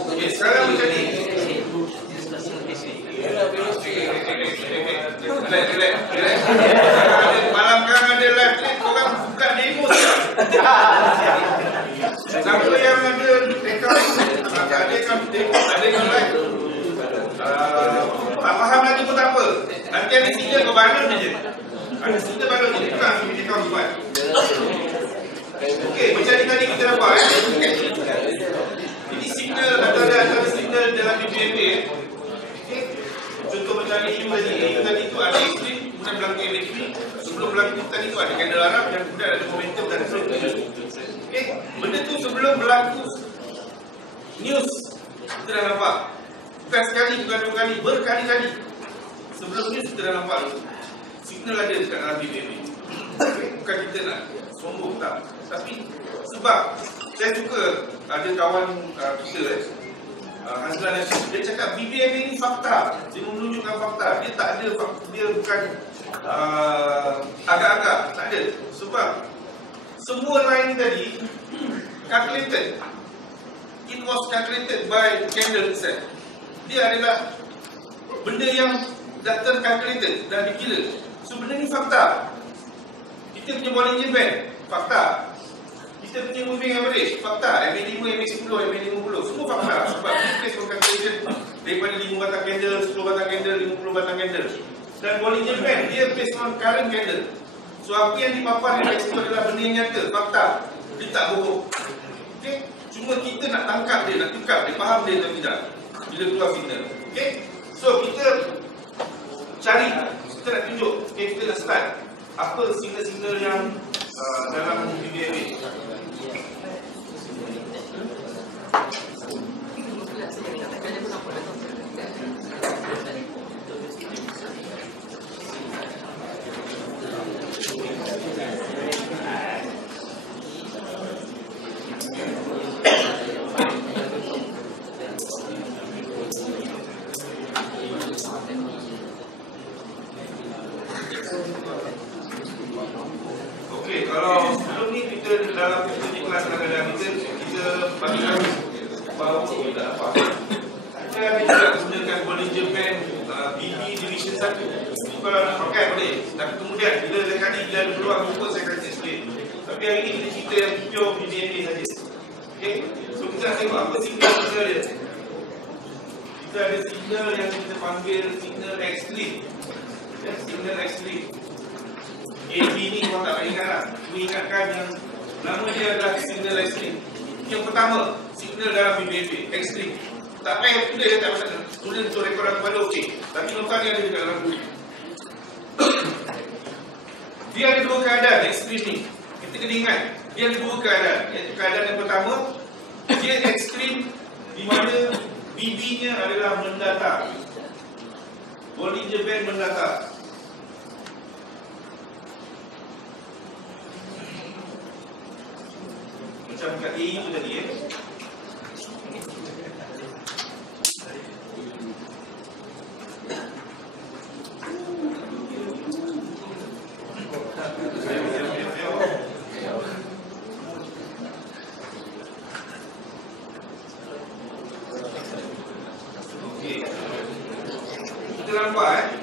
Okey, sekarang macam ni. Relax. Malam kan ada live trade, korang buka demo sekarang. Siapa yang ada account, ada yang live. Tak faham lagi pun tak apa. Nanti ada signal kau balon je. Ada signal balon je. Bukan punya account buat. Okey, macam ni tadi kita nampak ini signal atau ada signal dalam BBMA. Okey. Contoh macam ni tadi tu ada ekstrim, kemudian berlaku MACD. Sebelum berlaku tadi tu ada candle Arab dan kemudian ada momentum dan trend. Okey, benda tu sebelum berlaku news kita dah nampak. Bukan sekali, bukan dua kali, berkali-kali. Sebelum news kita dah nampak signal ada dekat dalam BBMA. Okay? Bukan kita nak sombong tak. Tapi sebab saya suka ada kawan kita Hazlan Nasir, dia cakap BBMA ni fakta. Dia menunjukkan fakta. Dia tak ada, dia bukan agak-agak. Tak ada. Sebab semua line tadi calculated. It was calculated by Kendall itself. Dia adalah benda yang dah tercalculated, dah dikira. So benda ni fakta. Kita punya Bollinger Band, fakta. Kita punya moving average, fakta. MA5, MA10, MA50, semua fakta. Sebab kita semua calculation daripada 5 batang candle, 10 batang candle, 50 batang candle. Dan Bollinger Band, dia based on current candle. So apa yang dipaparkan kat situ adalah benda yang nyata, fakta. Dia tak bohong. Okay? Cuma kita nak tangkap dia, nak tukar dia, faham dia atau tidak bila keluar signal. Okay? So kita cari, kita nak tunjuk, okay, kita nak start apa signal-signal yang dalam BBMA. Okey, kalau sebelum ni kita dalam kelas kadang-kadang kita bagikan bahawa kita apa. Kita ada juga gunakan Bollinger Band BB Division 1. Kalau nak pakai boleh. Tapi kemudian bila tadi bila ada peluang jumpa saya akan explain. Tapi hari ni kita cerita yang pure BBMA saja. Okey, so kita nak tengok apa signal dia. Kita ada signal yang kita panggil signal extreme. Ya, signal extreme. AB ni korang tak ingat lah. Cuma ingatkan yang nama dia adalah signal extreme. Yang pertama, signal dalam BBMA extreme. Tak payah tulis, dia tak masalah. Tulis untuk rekoran kepala okey. Tapi nota ni ada dekat dalam buku. Dia ada dua keadaan extreme ni. Kita kena ingat, dia ada dua keadaan. Iaitu keadaan yang pertama, dia extreme di mana BB-nya adalah mendatar. Bollinger Band mendatar. Macam kat A itu tadi Okey. Kita nampak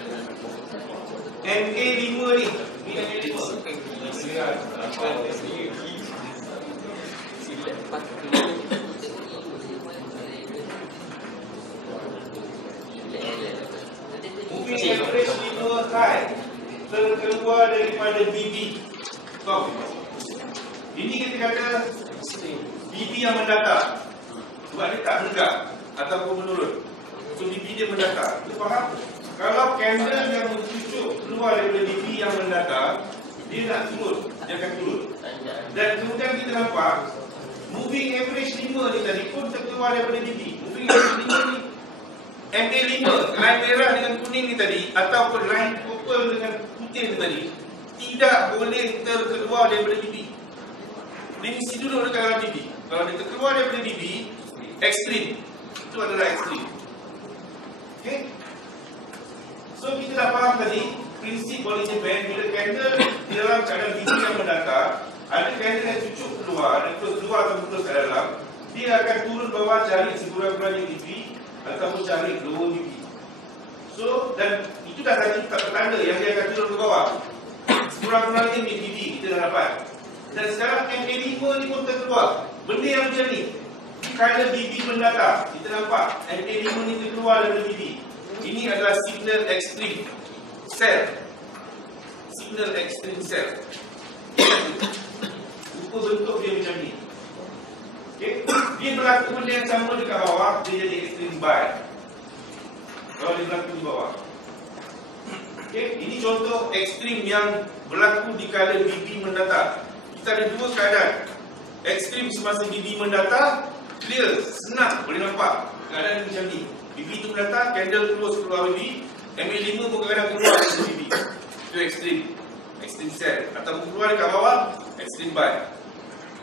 MA5 ni. Ni MA5. Moving average 5 high terkeluar daripada BB. So, ini kita kata BB yang mendatar. Sebab dia tak menegak ataupun menurun. So BB dia mendatar. Kita faham? Kalau candle yang mencucuk keluar daripada BB yang mendatar, dia nak turun, dia akan turun. Dan kemudian kita nampak moving average 5 ni tadi pun terkeluar daripada BB. Moving average 5 ni MA5, line merah dengan kuning ni tadi ataupun line purple dengan putih ni tadi tidak boleh terkeluar daripada BB. Dia mesti duduk dekat dalam BB. Kalau dia terkeluar daripada BB, ekstrim. Itu adalah ekstrim. Okay? So kita dah faham tadi prinsip Bollinger Band. Bila candle di dalam keadaan BB yang mendatar, ada candle yang cucuk keluar dan terus keluar atau terus ke dalam, dia akan turun bawah cari sekurang-kurangnya BB ataupun cari lower BB. So, dan itu dah tadi tanda yang dia akan turun ke bawah. Sekurang-kurangnya BB kita dah dapat. Dan sekarang MA5 ni pun terkeluar. Benda yang macam ni, kerana BB mendatar, kita nampak MA5 ni terkeluar dari BB. Ini adalah signal extreme cell. Signal extreme cell. Rupa bentuk dia macam ni. Okay. Dia berlaku benda yang sama dekat bawah, dia jadi extreme buy. Kalau dia berlaku di bawah. Okay. Ini contoh ekstrim yang berlaku di kala BB mendatar. Kita ada dua keadaan. Ekstrim semasa BB mendatar, clear, senang, boleh nampak. Keadaan macam ni. BB itu mendatar, candle terus keluar BB. MA5 pun kadang-kadang keluar dari BB. Itu ekstrim. extreme cell. Ataupun keluar dekat bawah, extreme buy.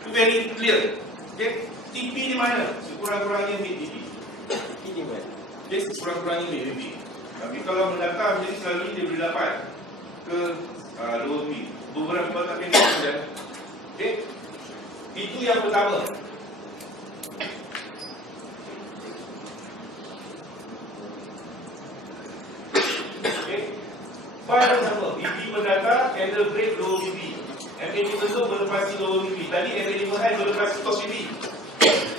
Itu very clear. Okay. TP di mana? Sekurang-kurangnya mid BB. Ini man. Okay, sekurang-kurangnya mid BB. Tapi kalau mendatar, jadi selalu dia boleh dapat ke lower B. Beberapa tak pendek saja. Okay. Itu yang pertama. Pada sama, BB mendatar, candle break lower BB. MA ditutup melepasi lower BB. Tadi MA 5 high melepasi top BB.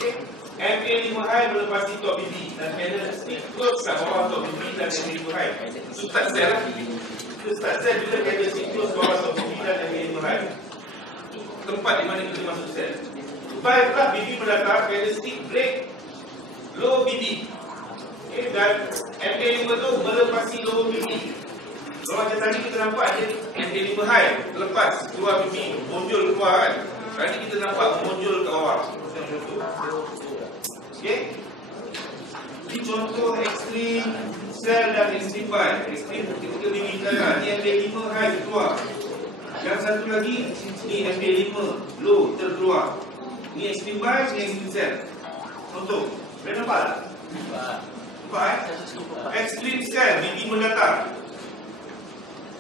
Okay. MA 5 high melepasi top BB. Dan candle stick close kat bawah top BB dan MA 5 high. Itu start sell lah. Itu start sell bila candle stick close bawah top BB dan MA 5 high. Itu tempat di mana kita masuk sell. Buy pula BB mendatar, candle stick break lower BB. Okay. Dan MA 5 tu melepasi lower BB. Kalau macam tadi kita nampak dia MA 5 high lepas keluar BB, muncul keluar kan. Tadi kita nampak muncul ke bawah. Okey. Ini contoh ekstrim sell dan ekstrim buy. Ekstrim ketika BB tengah, ni MA 5 high keluar. Yang satu lagi ni MA 5 low terkeluar. Ni ekstrim buy, ni ekstrim sell. Contoh, boleh nampak tak? Nampak ekstrim sell, BB mendatar.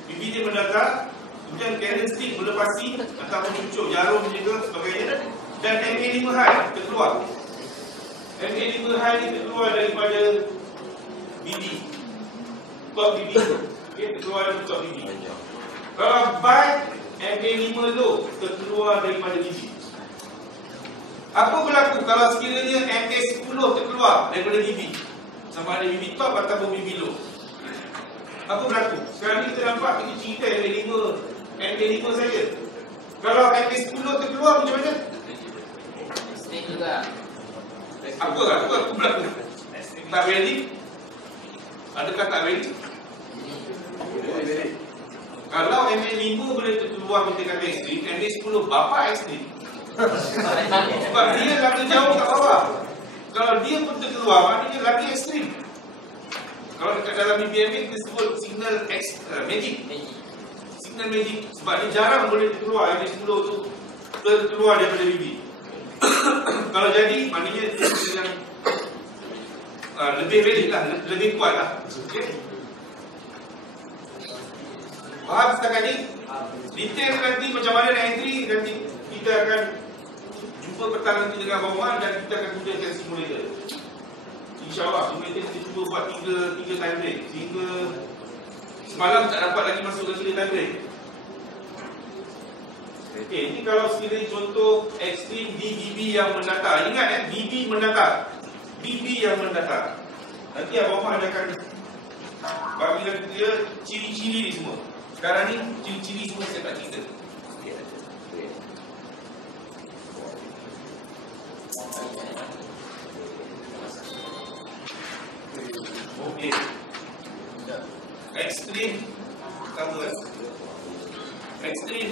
BB dia mendatar, kemudian candlestick melepasi ataupun cucuk jarum juga sebagainya, dan MA 5 high terkeluar. MA 5 high ni terkeluar daripada BB, top BB. Okay, terkeluar dari top BB. Kalau buy, MA 5 low terkeluar daripada BB. Apa berlaku kalau sekiranya MA 10 terkeluar daripada BB? Sama ada BB top ataupun BB low. Apa berlaku? Sekarang ni kita nampak kita cerita MA 5 saja. Kalau MA 10 terkeluar macam mana? Extreme juga. Apa berlaku? Tak valid? Adakah tak valid? Kalau MA 5 boleh terkeluar kita kata ekstrim, MA 10 bapa ekstrim. Sebab dia lagi jauh kat bawah. Kalau dia pun terkeluar, maknanya lagi ekstrim. Kalau dekat dalam BBMA kita sebut signal magic. Signal magic. Sebab dia jarang boleh keluar. MA 10 tu terkeluar daripada BB. Kalau jadi, maknanya dia yang lebih valid lah, lebih kuat lah. Okay. Faham setakat ni? Detail nanti macam mana nak entry, nanti kita akan jumpa petang nanti dengan Abang Wan dan kita akan gunakan simulator. InsyaAllah, simulator kita cuba buat 3 time break. Sehingga semalam tak dapat lagi masuk ke 3 time break. Okey, ini kalau sekiranya contoh ekstrim BB yang mendatar. Ingat BB mendatar. BB yang mendatar. Nanti Abang Wan akan bagi dia ciri-ciri ni semua. Sekarang ni ciri-ciri semua saya tak cerita. Okey. Ekstrim tambah. Ekstrim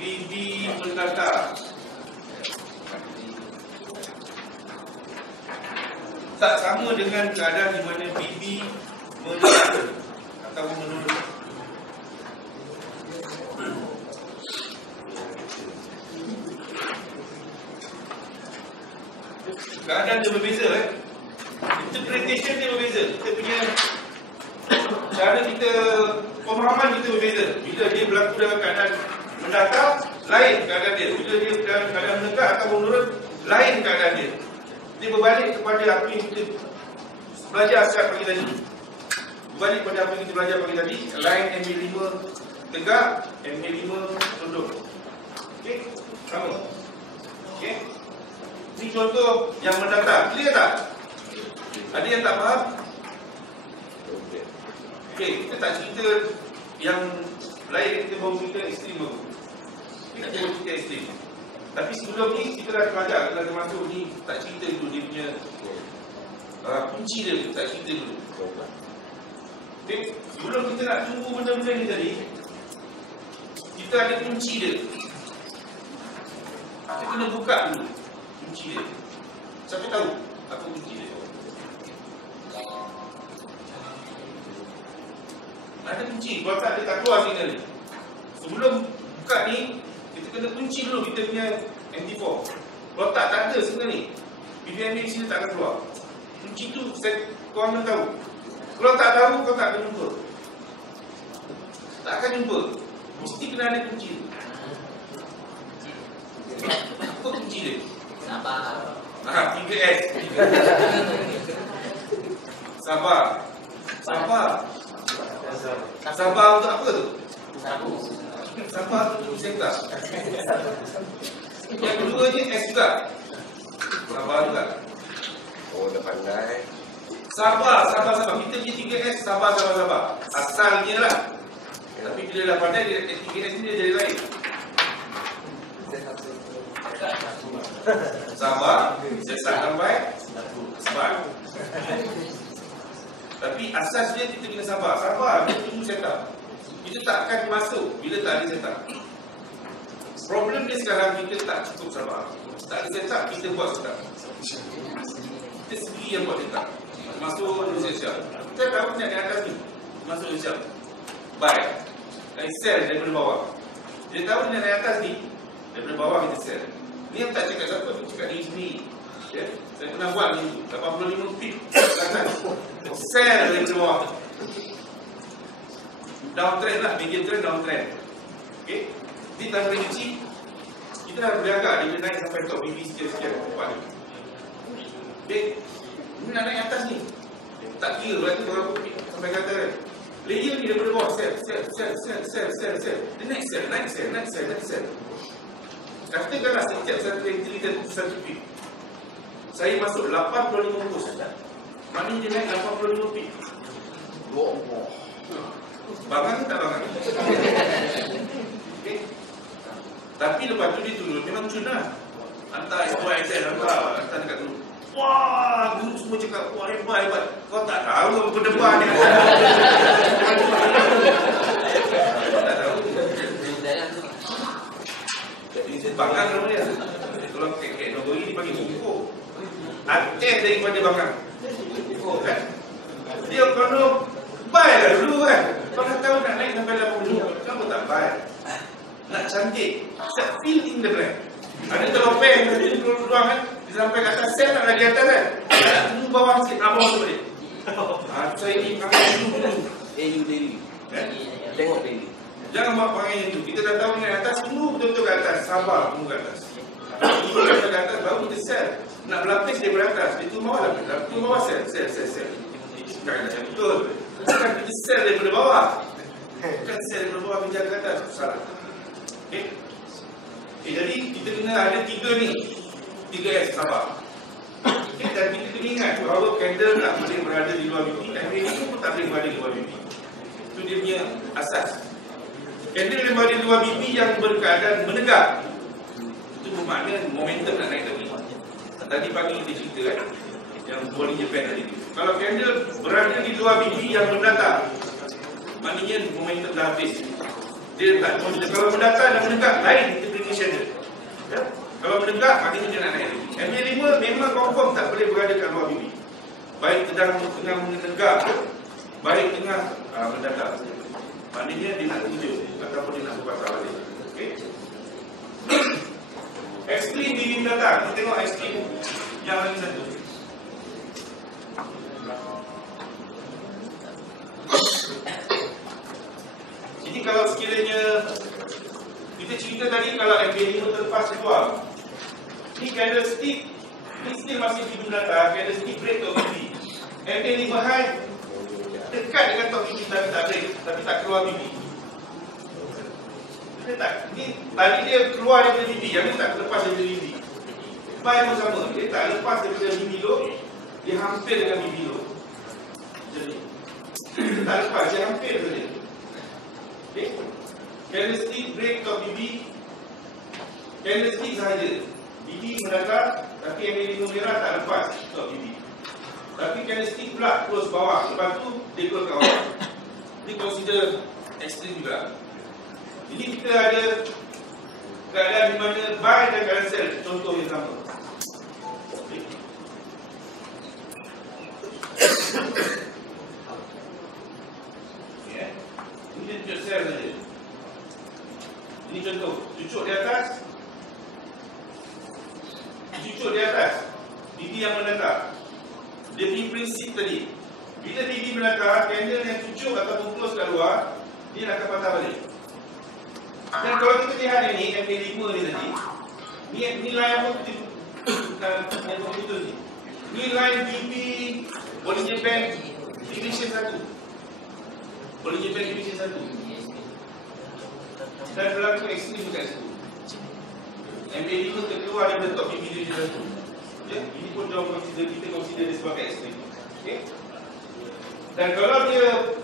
BB mendatar. Tak sama dengan keadaan di mana BB mendatar ataupun menurun. Keadaan dia berbeza interpretation dia berbeza. Kita punya cara kita, pemahaman kita berbeza. Bila dia berlaku dalam keadaan mendatar, lain keadaan dia. Bila dia dalam keadaan menegak atau menurun, lain keadaan dia. Dia berbalik kepada apa yang kita belajar sejak pagi tadi. Berbalik pada apa yang kita belajar pagi tadi. Line MA5 tegak, MA5 tunduk. Okey, sama. Okey. Ini contoh yang mendatar. Clear tak? Ada yang tak faham? Okey, kita tak cerita yang lain, kita baru cerita ekstrim baru. Kita baru cerita ekstrim. Tapi sebelum ni kita dah belajar, kita dah masuk ni, tak cerita dulu dia punya kunci dia, kita tak cerita dulu. Okay. Sebelum kita nak tunggu benda-benda ni tadi, kita ada kunci dia. Kita kena buka dulu kunci dia. Siapa tahu apa kunci dia? Ada kunci. Kalau tak, dia tak keluar signal ni. Sebelum buka ni, kita kena kunci dulu kita punya MT4. Kalau tak ada signal ni, PDMA di sini tak akan keluar. Kunci tu kau kena tahu. Kalau tak tahu, kau tak akan jumpa. Tak akan jumpa. Mesti kena ada kunci tu. Apa kunci dia? Sabar. 3S. Sabar. Sabar. Sabar untuk apa tu? Sabu. Sabar untuk sentak. Yang kedua ni S juga. Sabar juga. Oh, dah pandai. Sabar. Kita punya 3S sabar. Asalnya lah. Tapi bila dah pandai, dia 3S ni dia jadi lain. Sabar, sesak sampai sabar. Tapi asas dia kita kena sabar. Kita tunggu setup. Kita tak akan masuk bila tak ada setup. Problem dia sekarang kita tak cukup sabar. Tak ada setup, kita buat setup. Kita sendiri yang buat setup. Masuk Indonesia. Kita tahu nak di atas ni. Masuk Indonesia. Baik. Dan sell daripada bawah. Dia tahu nak di atas ni. Daripada bawah kita sell. Ni yang tak cakap siapa, tu cakap diri sendiri. Ya? Saya pernah buat ni, 85 pip sell daripada bawah. Downtrend lah, medium trend, downtrend. Okay? Di tanpa kecil, kita dah beragak, dia naik sampai top BB sekian-sekian. Okay? Ini nak naik atas ni. Tak kira, berarti berapa pip sampai kata kan. Layer ni daripada bawah, sell. Dia naik sell. Katakanlah setiap satu entry dan satu pip, saya masuk 85 pos. Maknanya dia naik 85 pip. Bangang ke tak bangang? Okay. Tapi lepas tu dia turun, memang cun lah. Hantar SYSL, hantar dekat dulu. Wah, guru semua cakap, wah hebat. Kau tak tahu apa berdepan ni. Tak tahu. Jadi bangang nama dia. Kalau kek Nogori ni panggil buku. Atas daripada bangang. Kan? Dia kalau buy lah dulu kan. Kau dah tahu nak naik sampai 80. Kenapa tak buy? Nak cantik. Set feel in the brand. Ada kalau pen dia keluar kan. Dia sampai kat atas sell nak lagi atas kan. Nak tunggu bawah sikit. Abang tu balik. Saya ni pakai dulu. AU daily. Tengok daily. Jangan buat pakai yang itu. Kita dah tahu naik atas, tunggu betul-betul kat atas. Sabar, tunggu kat atas. Tunggu kat atas, baru kita sell. Nak berlapis daripada atas. Dia tunggu bawah lapis. Tunggu bawah sell. Bukan macam betul. Bukan kita sell daripada bawah. Bukan sell daripada bawah, pinjam ke atas. Salah. Okay. Jadi kita kena ada 3 ni. 3S, sabar. Okay, dan kita kena ingat bahawa candle tak boleh berada di luar BP. Dan ini pun tak boleh berada di luar BP. Itu dia punya asas. Candle yang berada di luar BP yang berkeadaan menegak. Itu bermakna momentum nak naik lagi. Tadi pagi kita cerita kan, yang Bowling Japan tadi. Kalau candle berada di luar BP yang mendatar, maknanya momentum dah habis. Dia tak kalau mendatar dan menegak, lain interpretation dia. Ya? Kalau menegak, maknanya dia nak naik lagi. MA5 memang confirm tak boleh berada kat luar BP. Baik tengah menegak, baik tengah mendatar. Maknanya dia nak tunjuk ataupun dia nak buat salah dia. Okay. Extreme BB datang. Kita tengok extreme yang lagi satu. Jadi kalau sekiranya kita cerita tadi kalau MA5 terlepas keluar, ni candlestick ni still masih BB datang. Candlestick break ke BB. MA5 high dekat dengan top BB tapi tak break, tapi tak keluar BB. Dia tak, ni tadi dia keluar daripada BB, yang ni tak lepas daripada BB. Buy pun sama, dia tak lepas daripada BB low, dia hampir dengan BB low. Jadi dia tak lepas, dia hampir dengan dia. Okay. Candlestick break top BB, candlestick sahaja. BB mendatar, tapi MA5 merah tak lepas top BB. Tapi candlestick pula close bawah, lepas tu dia close kat bawah. Ini consider extreme juga. Jadi kita ada keadaan di mana buy dan keadaan sell, contoh yang sama. Okay. Yeah. cucuk di atas, bibi yang mendatar. Dia punya prinsip tadi. Bila bibi mendatar, candle yang cucuk ataupun close kat luar, dia akan patah balik. Dan kalau kita lihat ini, MA5 ni tadi, ni line apa yang betul ni. Ni line BB Bollinger Band Division 1. Bollinger Band Division 1. Dan berlaku ekstrim dekat situ. MA5 terkeluar daripada top BB Division 1. Ya, ini pun kita consider dia sebagai ekstrim. Okay. Dan kalau dia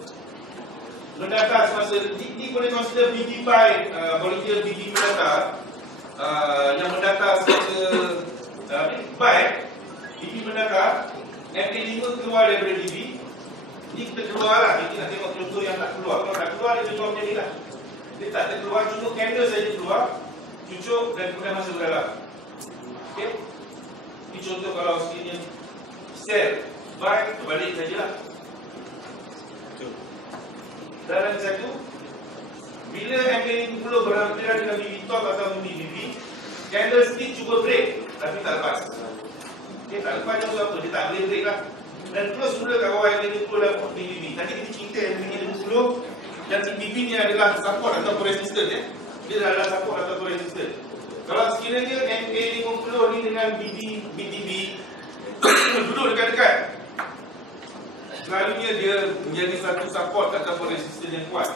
mendatar semasa ni boleh consider BB by Bollinger BB mendatar yang mendatar semasa by BB mendatar, MA5 keluar daripada BB. Ni kita keluar lah, kita nak tengok contoh yang tak keluar. Kalau tak keluar, dia keluar macam ni lah. Dia tak terkeluar, cuma candle saja keluar, cucuk dan kemudian masuk ke dalam. Okay. Ini contoh kalau sekiranya sell, buy, terbalik sajalah. Dan lagi satu, bila MA50 berhampiran dengan BB top atau BB, candlestick cuba break tapi tak lepas. Okay, tak lepas yang apa? Dia tak boleh break lah. Dan close mula kat bawah MA50 dan BB. Tadi kita cerita MA50 dan BB ni adalah support atau resistance ya. Dia adalah support atau resistance. Kalau sekiranya MA50 ni dengan BB duduk dekat-dekat, selalunya dia menjadi satu support ataupun resistance yang kuat.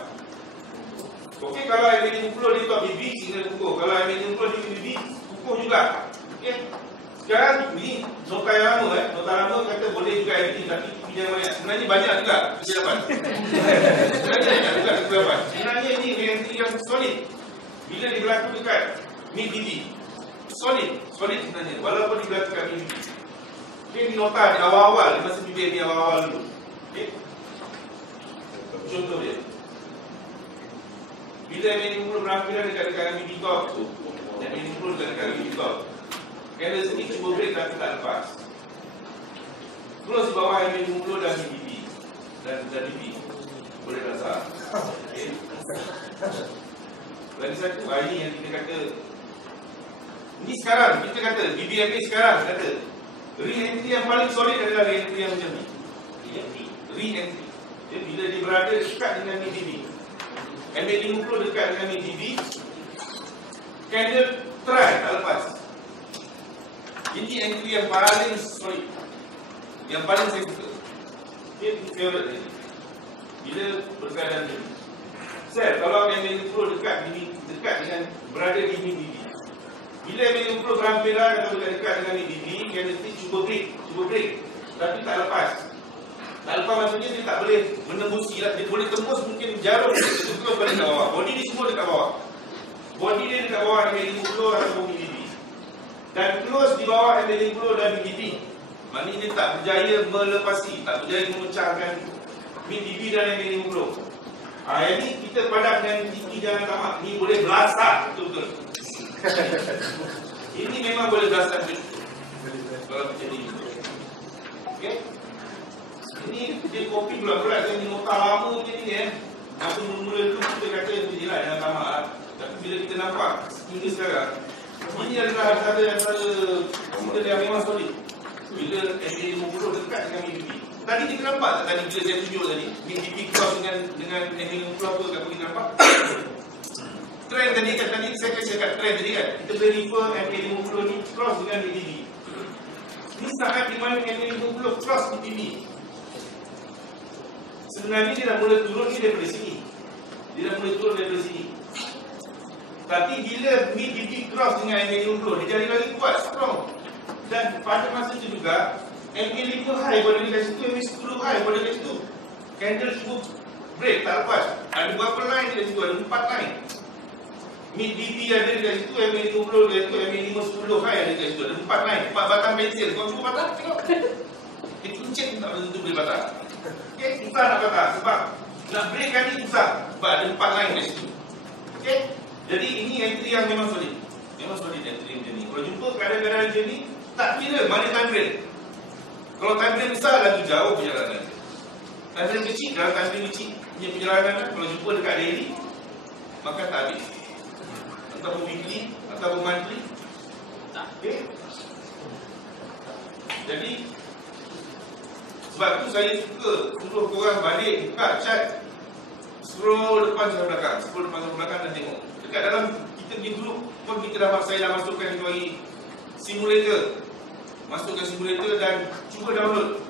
Okey, kalau MA50 di top BB, sehingga kukuh. Kalau MA50 di BB, kukuh juga. Okey. Sekarang ni nota yang lama nota lama kata boleh juga MA, tapi jangan banyak. Sebenarnya banyak juga kita dapat. Sebenarnya banyak juga kita dapat. Sebenarnya ini reaksi yang solid. Bila dia berlaku dekat mid BB, solid sebenarnya. Walaupun dia berlaku dekat mid BB. Okey, ni nota di awal-awal, di masa BB ni awal-awal dulu. Okay. Contoh dia, bila MA50 berhampiran dekat-dekat BB top, MA50 dekat-dekat BB top, candlestick cuba break tapi tak lepas. Close di bawah MA50 dan BB dan BB boleh rasa. Okay. Lagi satu, ini yang kita kata, ni sekarang kita kata BBMA sekarang kata re-entry yang paling solid adalah re-entry yang macam ni. Re-entry. Bila dia berada dekat dengan BB, MA50 dekat dengan BB, candle try tak lepas. Ini entry yang paling solid, yang paling saya suka. Dia favorite ni. Bila berkeadaan ni, sell kalau MA50 dekat dengan berada di BB. Bila MA50 berhampiran atau dekat dengan BB, candlestick cuba break, tapi tak lepas. Tak lepas maksudnya dia tak boleh menembusi lah. Dia boleh tembus mungkin jarum dia terus balik ke bawah. Body ni semua dekat bawah. Body dia dekat bawah MA50 ataupun BB. Dan close di bawah MA50 dan BB. Maknanya dia tak berjaya melepasi, tak berjaya memecahkan BB dan MA50. Yang ni kita padam dengan BB jangan tamak. Ni boleh belasah betul-betul. Ini memang boleh belasah betul. Kalau macam ni. Okay. Ini dia kopi bulat-bulat yang nota lama macam ni Masa mula-mula tu kita kata macam ni lah, jangan tamak lah. Tapi bila kita nampak hingga sekarang, ini adalah antara kita yang memang solid. Bila MA50 dekat dengan BB. Tadi kita nampak tak tadi bila saya tunjuk tadi BB cross dengan MA50 apa tak boleh nampak. Trend tadi kan, tadi saya cakap trend tadi kan, kita boleh refer MA50 ni cross dengan BB. Ini saat di mana MA50 cross di BB. Sebenarnya dia dah mula turun ni daripada sini. Tapi bila mid BB cross dengan MA50, dia jadi lagi kuat, strong. Dan pada masa itu juga MA5 high pada dekat situ, MA10 high pada dekat situ. Candle cukup break, tak lepas. Ada berapa line dekat situ? Ada 4 line. Mid BB ada dekat situ, MA50 dekat situ, MA5 10 high ada dekat situ. Ada 4 line, 4 batang pensil. Kau cuba patah, tengok. Dia tuncet tak tentu boleh patah. Okay, susah nak patah sebab nak break kali susah. Sebab ada 4 line dekat situ. Okay, jadi ini entry yang memang solid. Memang solid entry macam ni. Kalau jumpa keadaan-keadaan macam ni, tak kira mana time frame. Kalau time frame besar lagi jauh perjalanan. Time frame kecil, dalam time frame kecil punya perjalanan, kalau jumpa dekat daily, maka tak habis. Ataupun weekly, ataupun monthly. Okay. Jadi sebab tu saya suka suruh korang balik buka chat, scroll depan sampai belakang, scroll depan sampai belakang dan tengok. Dekat dalam kita punya group pun saya dah masukkan itu hari simulator. Masukkan simulator dan cuba download.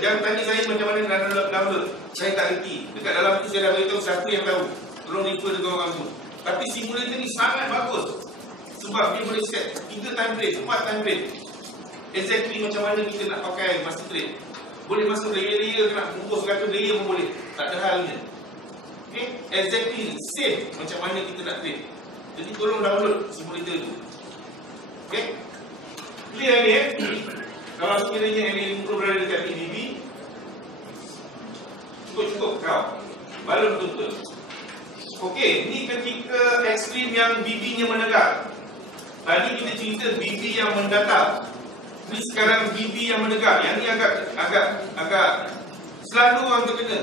Jangan tanya saya macam mana nak download. Saya tak reti. Dekat dalam tu saya dah beritahu siapa yang tahu. Tolong refer dengan orang tu. Tapi simulator ni sangat bagus. Sebab dia boleh set 3 time frame, 4 time frame. Exactly macam mana kita nak pakai master trade. Boleh masuk layer-layer, nak bungkus 100 layer pun boleh. Tak ada halnya. Okay? Exactly same macam mana kita nak trade. Jadi tolong download simulator tu. Okay? Clear ni Kalau sekiranya MA50 berada dekat PBB, cukup-cukup kau balon betul-betul. Okey, ni ketika ekstrim yang BB-nya menegak. Tadi kita cerita BB yang mendatar. Ni sekarang BB yang menegak. Yang ni agak selalu orang terkena.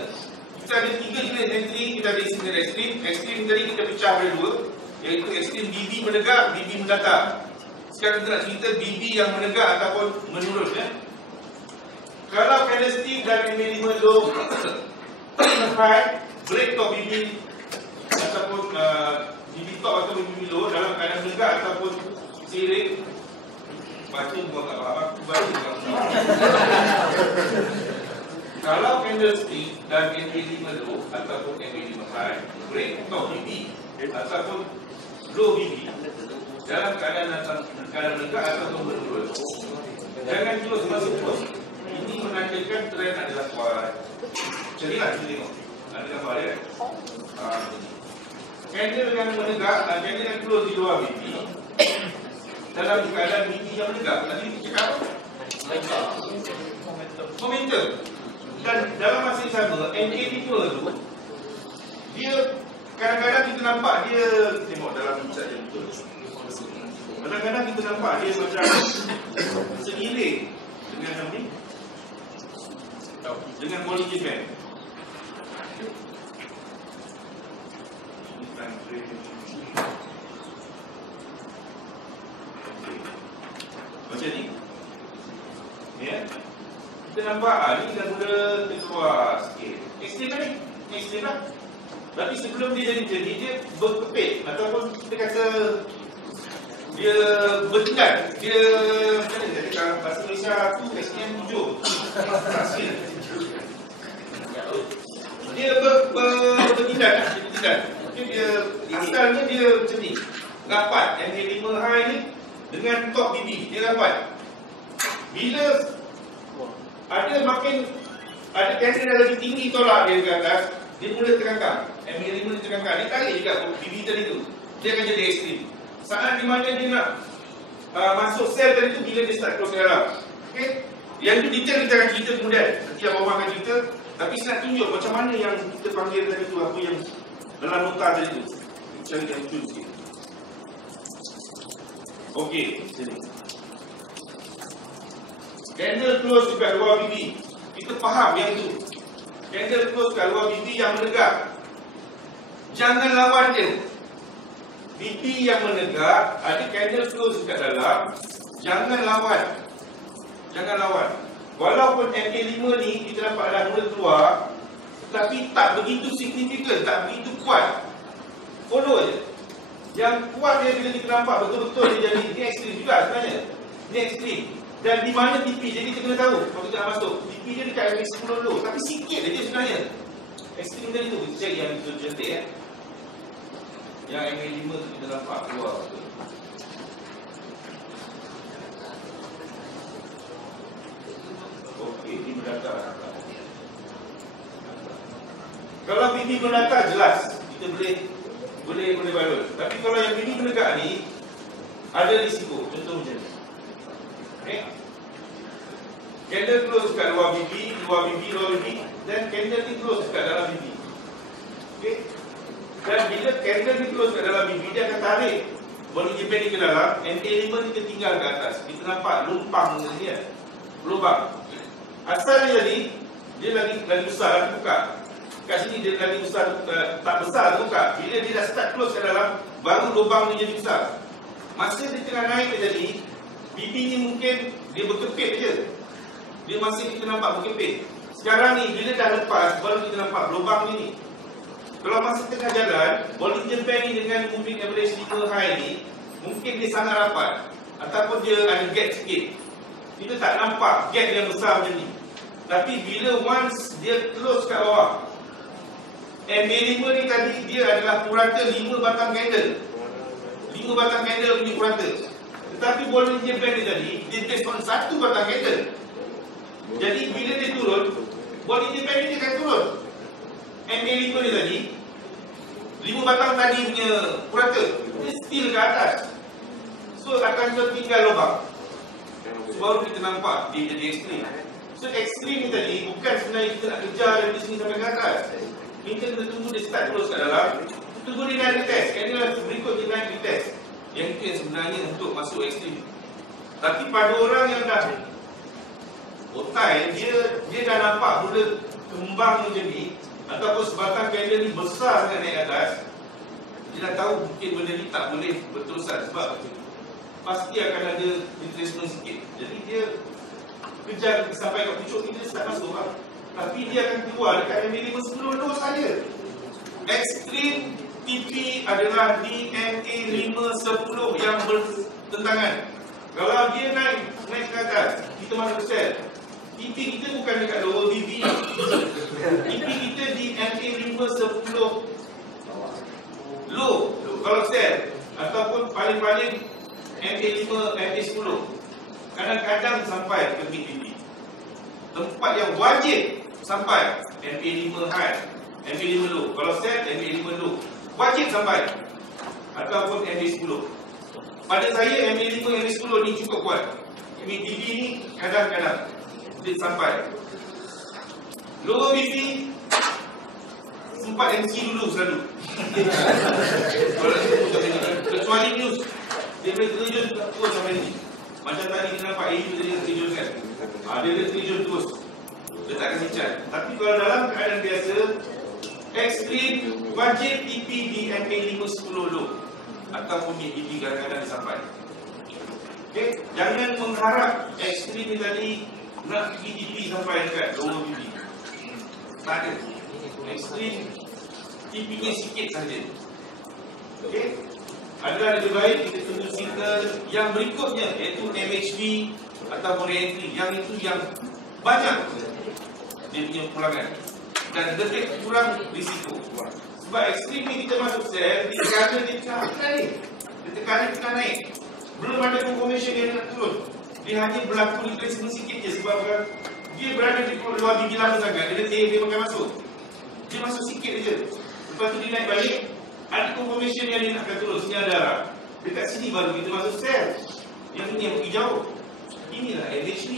Kita ada 3 jenis entry. Kita ada single ekstrim. Ekstrim tadi kita pecah pada 2, iaitu ekstrim BB menegak, BB mendatar. Sekarang kita nak cerita BB yang menegak ataupun menurun ya. Kalau candlestick dan MA5 low high, break top BB ataupun BB top atau BB low dalam keadaan menegak ataupun seiring, baca bukan tak faham, aku baca bukan faham. Kalau candlestick dan MA5 low ataupun MA5 high, break top BB ataupun low BB dalam keadaan menegak ataupun menurun, jangan terus masuk terus. Ini menandakan trend adalah kuat. Jadilah kita tengok. Ada gambar ya. Candle yang menegak, candle yang close di luar BB dalam keadaan BB yang menegak. Tadi kita cakap momentum. Dan dalam masa yang sama, MA5 tu dia kadang-kadang kita nampak dia, tengok dalam chart yang betul. Kadang-kadang kita nampak dia macam seiring dengan apa ni? Dengan Bollinger Band. Macam ni. Ya. Kita nampak ni dah mula terkeluar sikit. Ekstrim ni. Ekstrim lah. Tapi sebelum dia jadi jenis, dia berkepit ataupun kita kata dia bertingkat. Dia macam mana dia cakap bahasa Malaysia tu ekstrim 7. Dia bertindak. Dia asalnya dia macam ni. Rapat MA5 high ni dengan top BB dia rapat. Bila ada candle yang lagi tinggi tolak dia ke atas, dia mula terangkang. MA5 dia terangkang. Dia tarik juga BB tadi tu. Dia akan jadi ekstrim. Saat di mana dia nak masuk sell tadi tu, bila dia start close ke dalam. Okay? Yang tu detail kita akan cerita kemudian. Nanti Abang akan cerita. Tapi saya nak tunjuk macam mana yang kita panggil tadi tu, apa yang dalam nota tadi tu. Cari yang lucu sikit. Okey, sini. Candle close dekat luar BB. Kita faham yang tu. Candle close dekat luar BB yang menegak. Jangan lawan dia. BB yang menegak, ada candle close dekat dalam. Jangan lawan. Jangan lawan. Walaupun MA5 ni kita dapat dah mula keluar, tapi tak begitu signifikan, tak begitu kuat. Follow je. Yang kuat dia bila kita nampak betul-betul dia jadi, ni ekstrim juga sebenarnya. Ni ekstrim. Dan di mana TP, jadi kita kena tahu kalau kita nak masuk. TP dia dekat MA10 low, tapi sikit dia sebenarnya. Ekstrim tadi tu, kita cari yang cantik ya. Yang MA5 tu kita nampak keluar betul. Okey, ini mendatar. Kalau BB mendatar jelas kita boleh balon. Tapi kalau yang BB menegak ni ada risiko. Contoh macam ni. Okey. Candle close kat luar BB, luar BB, dan candle ni close kat dalam BB. Okey. Dan bila candle ni close kat dalam BB, dia akan tarik Bollinger Band ni ke dalam. MA5 ni dia tinggal ke atas. Kita nampak lumpang ni kan. Lubang. Asalnya tadi dia lagi besar terbuka. Kat sini dia lagi besar, tak besar terbuka. Bila dia dah start close ke dalam, baru lubang ni jadi besar. Masa dia tengah naik tadi, BB ni mungkin dia berkepit je. Dia masih kita nampak berkeping. Sekarang ni bila dah lepas, baru kita nampak lubang ni. Kalau masa tengah jalan, Bollinger Band ni dengan moving average 5 high ni, mungkin dia sangat rapat ataupun dia ada gap sikit. Kita tak nampak gap yang besar macam ni. Tapi bila once dia close kat bawah, MA5 ni tadi dia adalah purata 5 batang candle. 5 batang candle punya purata. Tetapi Bollinger Band ni tadi, dia based on 1 batang candle. Jadi bila dia turun, Bollinger Band ni dia akan turun. MA5 ni tadi 5 batang tadi punya purata, dia still ke atas. So akan tertinggal lubang. So, baru kita nampak dia jadi ekstrim. So ekstrim ni tadi bukan sebenarnya kita nak kejar dari sini sampai ke atas. Kita kena tunggu dia start terus kat dalam. Tunggu dia naik retest. Kerana berikut dia naik retest. Yang itu yang sebenarnya untuk masuk ekstrim. Tapi pada orang yang dah otai, dia dah nampak mula kembang macam ni, ataupun sebatang candle ni besar sangat naik atas, dia dah tahu mungkin benda ni tak boleh berterusan sebab pasti akan ada retracement sikit. Jadi dia kejar sampai ke pucuk ni, dia start masuk lah. Tapi dia akan keluar dekat MA5 10 dulu saja. Extreme TP adalah DMA510 yang bertentangan. Kalau dia naik ke atas, kita masuk sel. TP kita bukan dekat lower BB. TP kita di MA510 low kalau sel, ataupun paling-paling MA5, MA10. Kadang-kadang sampai ke mid BB. Tempat yang wajib sampai MA5 high, MA5 low. Kalau sel, MA5 low wajib sampai, ataupun MA10. Pada saya MA5, MA10 ni cukup kuat. Mid BB ni kadang-kadang dia sampai. Lower BB sempat MC dulu selalu. Kecuali news, dia boleh terjun terus sampai ni. Macam tadi kita nampak AU dia terjun kan. Dia terjun terus. Dia tak kasi cat. Tapi kalau dalam keadaan biasa, ekstrim wajib TP di MA510 low ataupun di BB kadang-kadang sampai. Okay? Jangan mengharap ekstrim ni tadi nak pergi TP sampai dekat lower BB. Tak ada. Ekstrim TP-nya sikit saja. Okay? Adalah lebih baik kita tunggu signal yang berikutnya, iaitu MHB ataupun re-entry. Yang itu yang banyak dia punya pulangan dan lebih kurang risiko. Sebab ekstrim ni kita masuk sel, dia kata dia tengah naik. Dia tengah naik. Belum ada confirmation dia nak turun. Dia hanya berlaku retracement sikit je sebab dia berada di luar BB lama sangat. Dia pakai masuk. Dia masuk sikit je. Lepas tu dia naik balik, ada confirmation yang dia nak akan turun. Sini ada arah. Dekat sini baru kita masuk sel. Yang ini yang pergi jauh. Inilah MHB.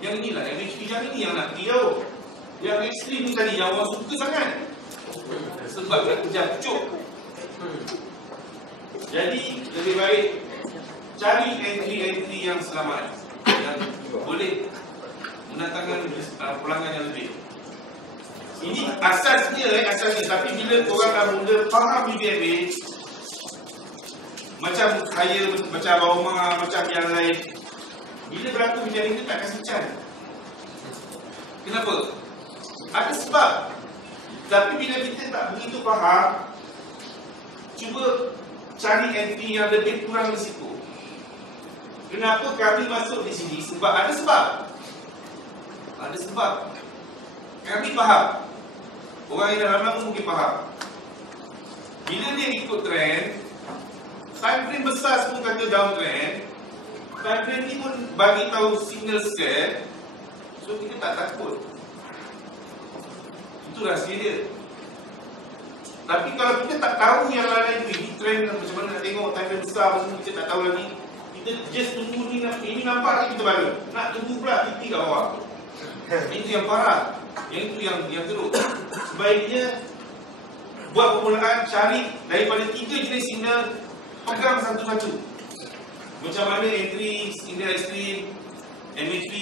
Yang inilah MHB yang ini yang nak pergi jauh. Yang ekstrim ni tadi yang orang suka sangat. Sebab nak kejar pucuk. Jadi lebih baik cari entry-entry yang selamat, yang boleh mendatangkan pulangan yang lebih. Ini asasnya. Tapi bila korang dah mula faham BBMA, macam saya, macam Abang Omar, macam yang lain, bila berlaku macam ini tak kasi can. Kenapa? Ada sebab. Tapi bila kita tak begitu faham, cuba cari entry yang lebih kurang risiko. Kenapa kami masuk di sini? Sebab ada sebab. Ada sebab. Kami faham. Orang yang dah lama mungkin faham. Bila dia ikut trend, time frame besar semua kata downtrend, time frame ni pun bagi tahu signal scale. So kita tak takut. Itu rahsia dia. Tapi kalau kita tak tahu yang lain ni trend macam mana nak tengok time frame besar semua, kita tak tahu lagi. Kita just tunggu ni, ini nampak kita baru nak tunggu pula titik kat bawah. Itu yang parah. Yang itu yang teruk. Sebaiknya buat permulaan, cari daripada 3 jenis signal, pegang satu-satu. Macam mana entry, signal ekstrim, MHB,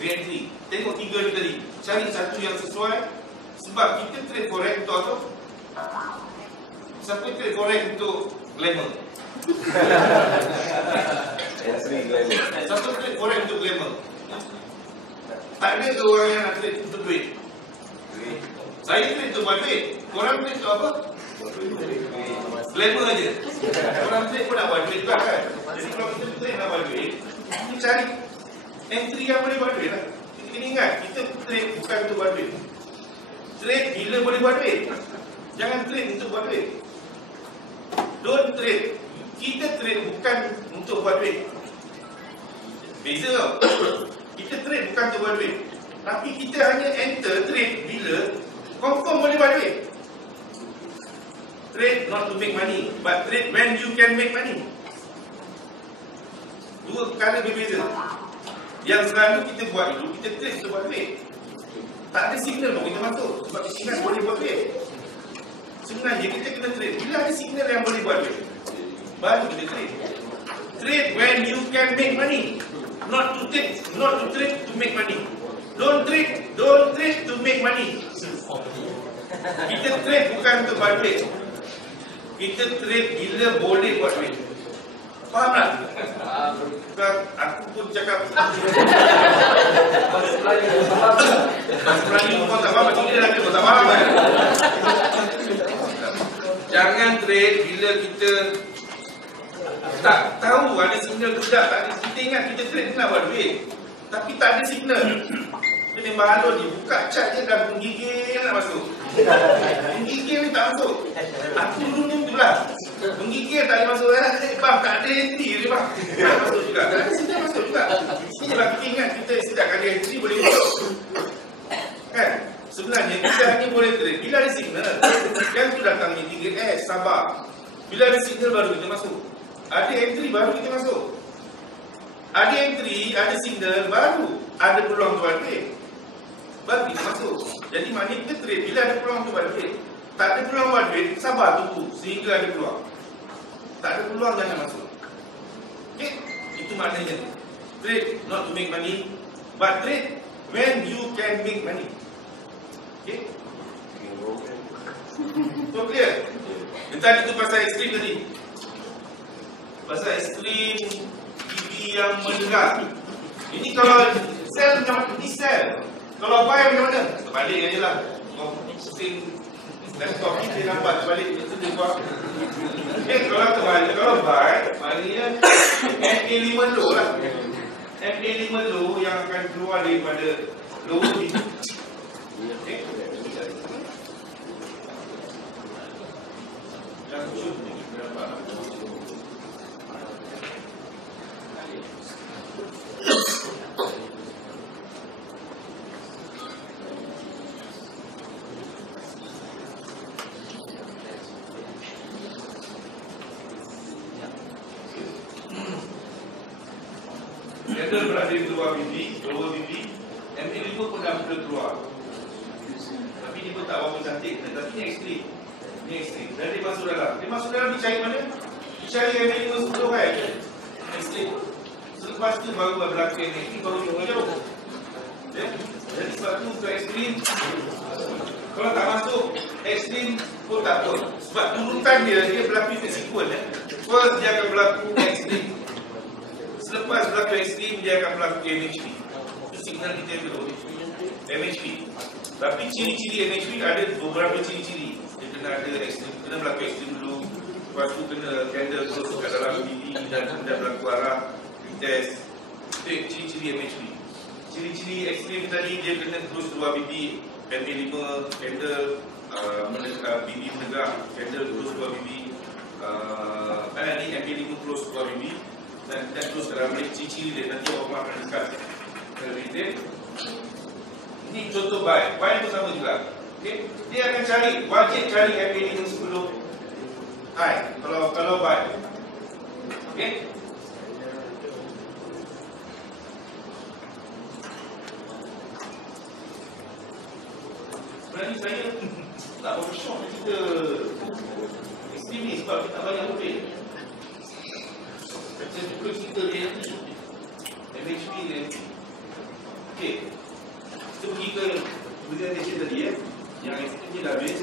re-entry. Tengok 3 ni tadi. Cari satu yang sesuai. Sebab kita trade forex untuk apa? Siapa trade forex untuk glamour? Entry glamour. Satu trade forex untuk glamour. Tak ada ke orang yang nak trade untuk duit? Saya trade untuk buat duit. Korang trade untuk apa? Glamour je. Orang trade pun nak buat duit juga kan. Jadi kalau kita trade nak buat duit, kita cari entry yang boleh buat duit lah. Kita kena ingat, kita trade bukan untuk buat duit. Trade bila boleh buat duit. Jangan trade untuk buat duit. Don't trade. Kita trade bukan untuk buat duit. Beza tau. Kita trade bukan untuk buat duit. Tapi kita hanya enter trade bila confirm boleh buat duit. Trade not to make money, but trade when you can make money. Dua perkara berbeza. Yang selalu kita buat itu, kita trade untuk buat duit. Tak ada signal pun kita masuk. Sebab signal boleh buat duit. Sebenarnya kita kena trade bila ada signal yang boleh buat duit, baru kita trade. Trade when you can make money. Not to trade to make money. Don't trade to make money. Kita trade bukan untuk buat duit. Kita trade bila boleh buat duit. Faham tak? Aku pun cakap Mas Melayu kau tak faham. Kita lagi kau tak faham kan? Jangan trade bila kita tak tahu ada signal ke tidak. Tak ada. Kita ingat kita trade nak buat duit, tapi tak ada signal. Kita memang halus ni, buka cat je dah menggigil nak masuk. Menggigil ni tak masuk. Aku dulu ni betul lah. Menggigil tak boleh masuk. Bang tak ada entry je bang. Tak masuk juga. Tak ada signal masuk juga. Inilah kita ingat kita setiap kali entry boleh masuk. Kan? Sebenarnya kita hanya boleh trade bila ada signal. Yang tu datang ni 3S, sabar. Bila ada signal baru kita masuk. Ada entry baru kita masuk. Ada entry, ada signal baru ada peluang buat duit. Baru kita masuk. Jadi maknanya kita trade bila ada peluang buat duit. Tak ada peluang buat duit, sabar tunggu sehingga ada peluang. Tak ada peluang jangan masuk. Okay? Itu maknanya. Trade not to make money, but trade when you can make money. Okay? So clear? Tadi itu pasal ekstrim tadi. Pasal ekstrim TV yang mendengar. Ini kalau sell macam mana? Ini sell. Kalau buy macam mana? Terbalik aja lah. Kau pusing laptop ni dia nampak terbalik. Itu dia buat. Kalau terbalik, kalau buy, maknanya MA5 low lah. MA5 low yang akan keluar daripada lower ni. Okay? Yang khusus ni kita nampak. Candle berada di luar bibi, lower bibi. MA5 pun dah mula keluar. Tapi dia pun tak berapa cantik. Tapi ni ekstrim. Ni ekstrim. Dan dia masuk dalam. Dia masuk dalam dicari mana? Dicari MA5 10 kan? Ekstrim. Selepas tu baru berlaku MA5 baru jauh jauh. Jadi sebab tu untuk ekstrim, kalau tak masuk ekstrim pun tak pun. Sebab turutan dia berlaku sequence. First dia akan berlaku ekstrim. Selepas berlaku ekstrim, dia akan berlaku MHP. Itu signal kita dulu. MHP. Tapi ciri-ciri MHP ada beberapa ciri-ciri. Dia kena ada ekstrim, kena berlaku ekstrim dulu. Lepas tu kena candle terus kat dalam bibi dan kemudian berlaku arah test. Itu ciri-ciri MHP. Ciri-ciri ekstrim tadi dia kena terus keluar bibi, MA5, candle bibi menegak, candle terus keluar bibi. Ni MA5 terus keluar bibi. Dan terus dalam ciri-ciri dia nanti orang akan discuss retail. Ini contoh buy. Buy pun sama juga. Okay? Dia akan cari, wajib cari MA5 sebelum high. Kalau buy. Okay? Sebenarnya saya tak berapa syok kita ekstremis sebab kita tak banyak lebih. Saya suka cerita dia MHP dia. Okay, kita pergi ke presentation tadi ya. Yang ekstrim dia dah habis.